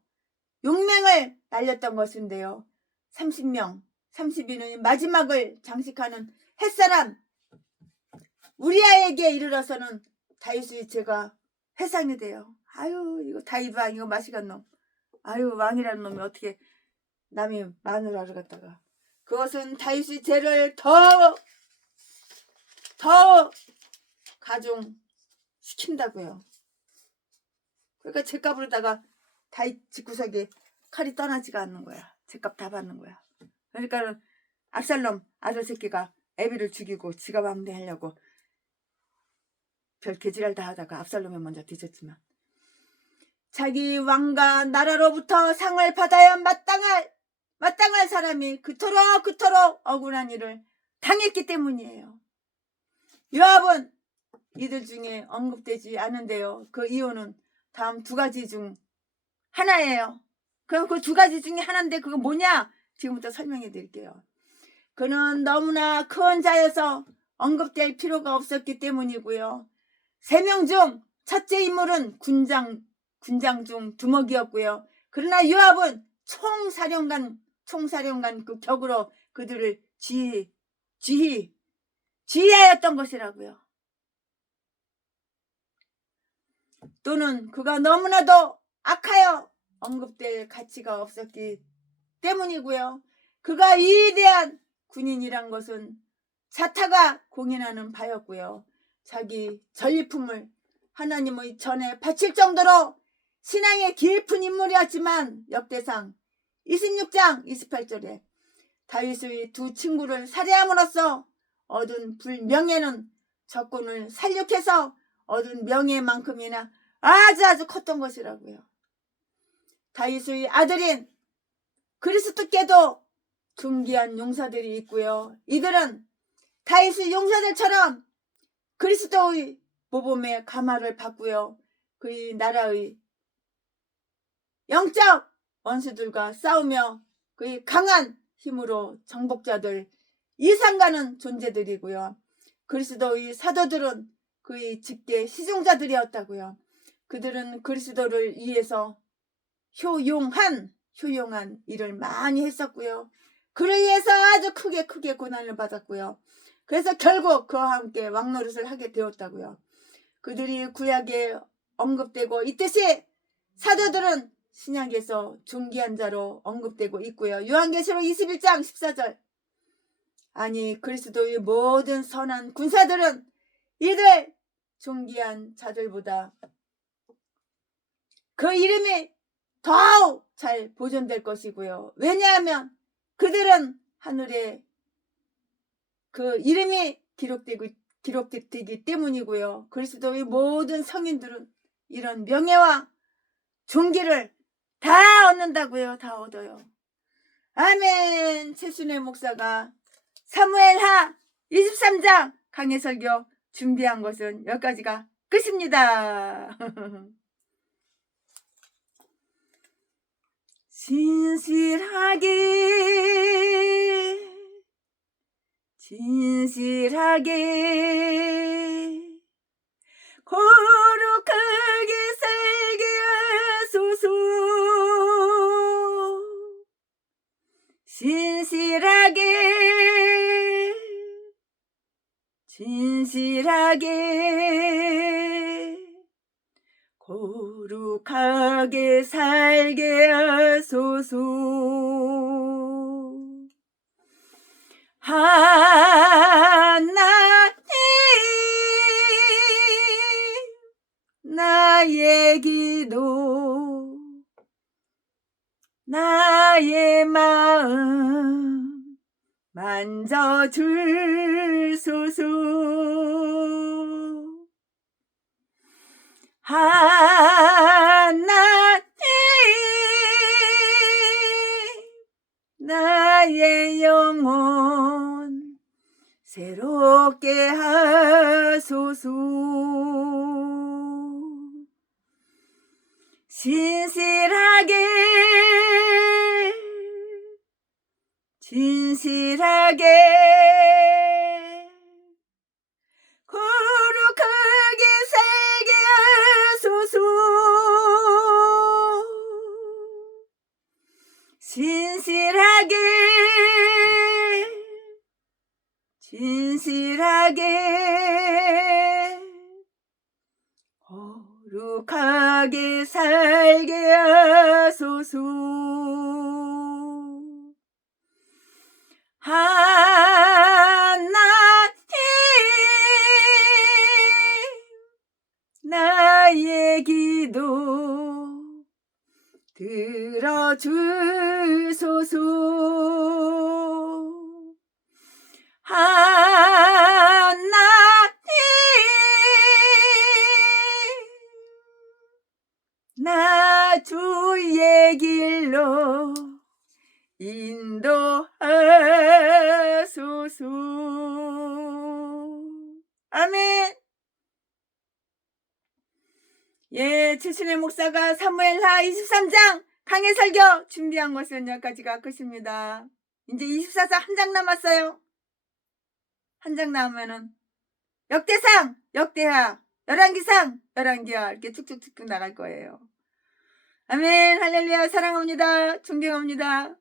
용맹을 날렸던 것인데요. 30명, 30인의 마지막을 장식하는 햇사람 우리아에게 이르러서는 다윗의 죄가 회상이 돼요. 아유 이거 다윗왕 이거 맛이간 놈. 아유 왕이라는 놈이 어떻게 남이 마누라를 갖다가 그것은 다윗의 죄를 더 가중시킨다고요. 그러니까 죄값으로다가 다윗 집구석에 칼이 떠나지가 않는 거야. 죄값 다 받는 거야. 그러니까 압살롬 아들 새끼가 애비를 죽이고 지가 왕래하려고 별 개지랄 다 하다가 압살롬이 먼저 뒤졌지만 자기 왕과 나라로부터 상을 받아야 마땅할 사람이 그토록 억울한 일을 당했기 때문이에요. 요압은 이들 중에 언급되지 않은데요. 그 이유는 다음 두 가지 중 하나예요. 그럼 그 두 가지 중에 하나인데 그거 뭐냐? 지금부터 설명해 드릴게요. 그는 너무나 큰 자여서 언급될 필요가 없었기 때문이고요. 3명 중 첫째 인물은 군장 중 두목이었고요. 그러나 요압은 총사령관 그 격으로 그들을 지휘하였던 것이라고요. 또는 그가 너무나도 악하여 언급될 가치가 없었기 때문이고요. 그가 위대한 군인이란 것은 자타가 공인하는 바였고요. 자기 전리품을 하나님의 전에 바칠 정도로 신앙의 깊은 인물이었지만 역대상 26장 28절에 다윗의 두 친구를 살해함으로써 얻은 불명예는 적군을 살육해서 얻은 명예만큼이나 아주 컸던 것이라고요. 다윗의 아들인 그리스도께도 존귀한 용사들이 있고요. 이들은 다윗의 용사들처럼 그리스도의 모범의 가마를 받고요. 그의 나라의 영적 원수들과 싸우며 그의 강한 힘으로 정복자들 이상가는 존재들이고요. 그리스도의 사도들은 그의 직계 시종자들이었다고요. 그들은 그리스도를 위해서 효용한 일을 많이 했었고요. 그를 위해서 아주 크게 고난을 받았고요. 그래서 결국 그와 함께 왕노릇을 하게 되었다고요. 그들이 구약에 언급되고 있듯이 사도들은 신약에서 존귀한 자로 언급되고 있고요. 요한계시록 21장 14절 아니 그리스도의 모든 선한 군사들은 이들 존귀한 자들보다 그 이름이 더욱 잘 보존될 것이고요. 왜냐하면 그들은 하늘에 그 이름이 기록되기 때문이고요. 그리스도의 모든 성인들은 이런 명예와 존귀를 다 얻는다고요. 다 얻어요. 아멘. 최순애 목사가 사무엘하 23장 강해설교 준비한 것은 여기까지가 끝입니다. 진실하게 거룩하게 살게 하소서. 진실하게 거룩하게 거룩하게 살게 하소서. 하나님, 나의 기도, 나의 마음 만져주소서. 하나님, 나의 영혼 새롭게 하소서. 진실하게 거룩하게 살게 하소서. 진실하게 거룩하게 살게 하소서. 하나님, 나의 기도 들어주소서. 하나님, 나 주의 길로 인도하소서. 아멘. 예, 최순애 목사가 사무엘하 23장 강해 설교 준비한 것은 여기까지가 끝입니다. 이제 24장 한 장 남았어요. 한 장 남으면은 역대상, 역대하, 열왕기상, 열왕기하 이렇게 쭉쭉쭉 나갈 거예요. 아멘. 할렐루야. 사랑합니다. 존경합니다.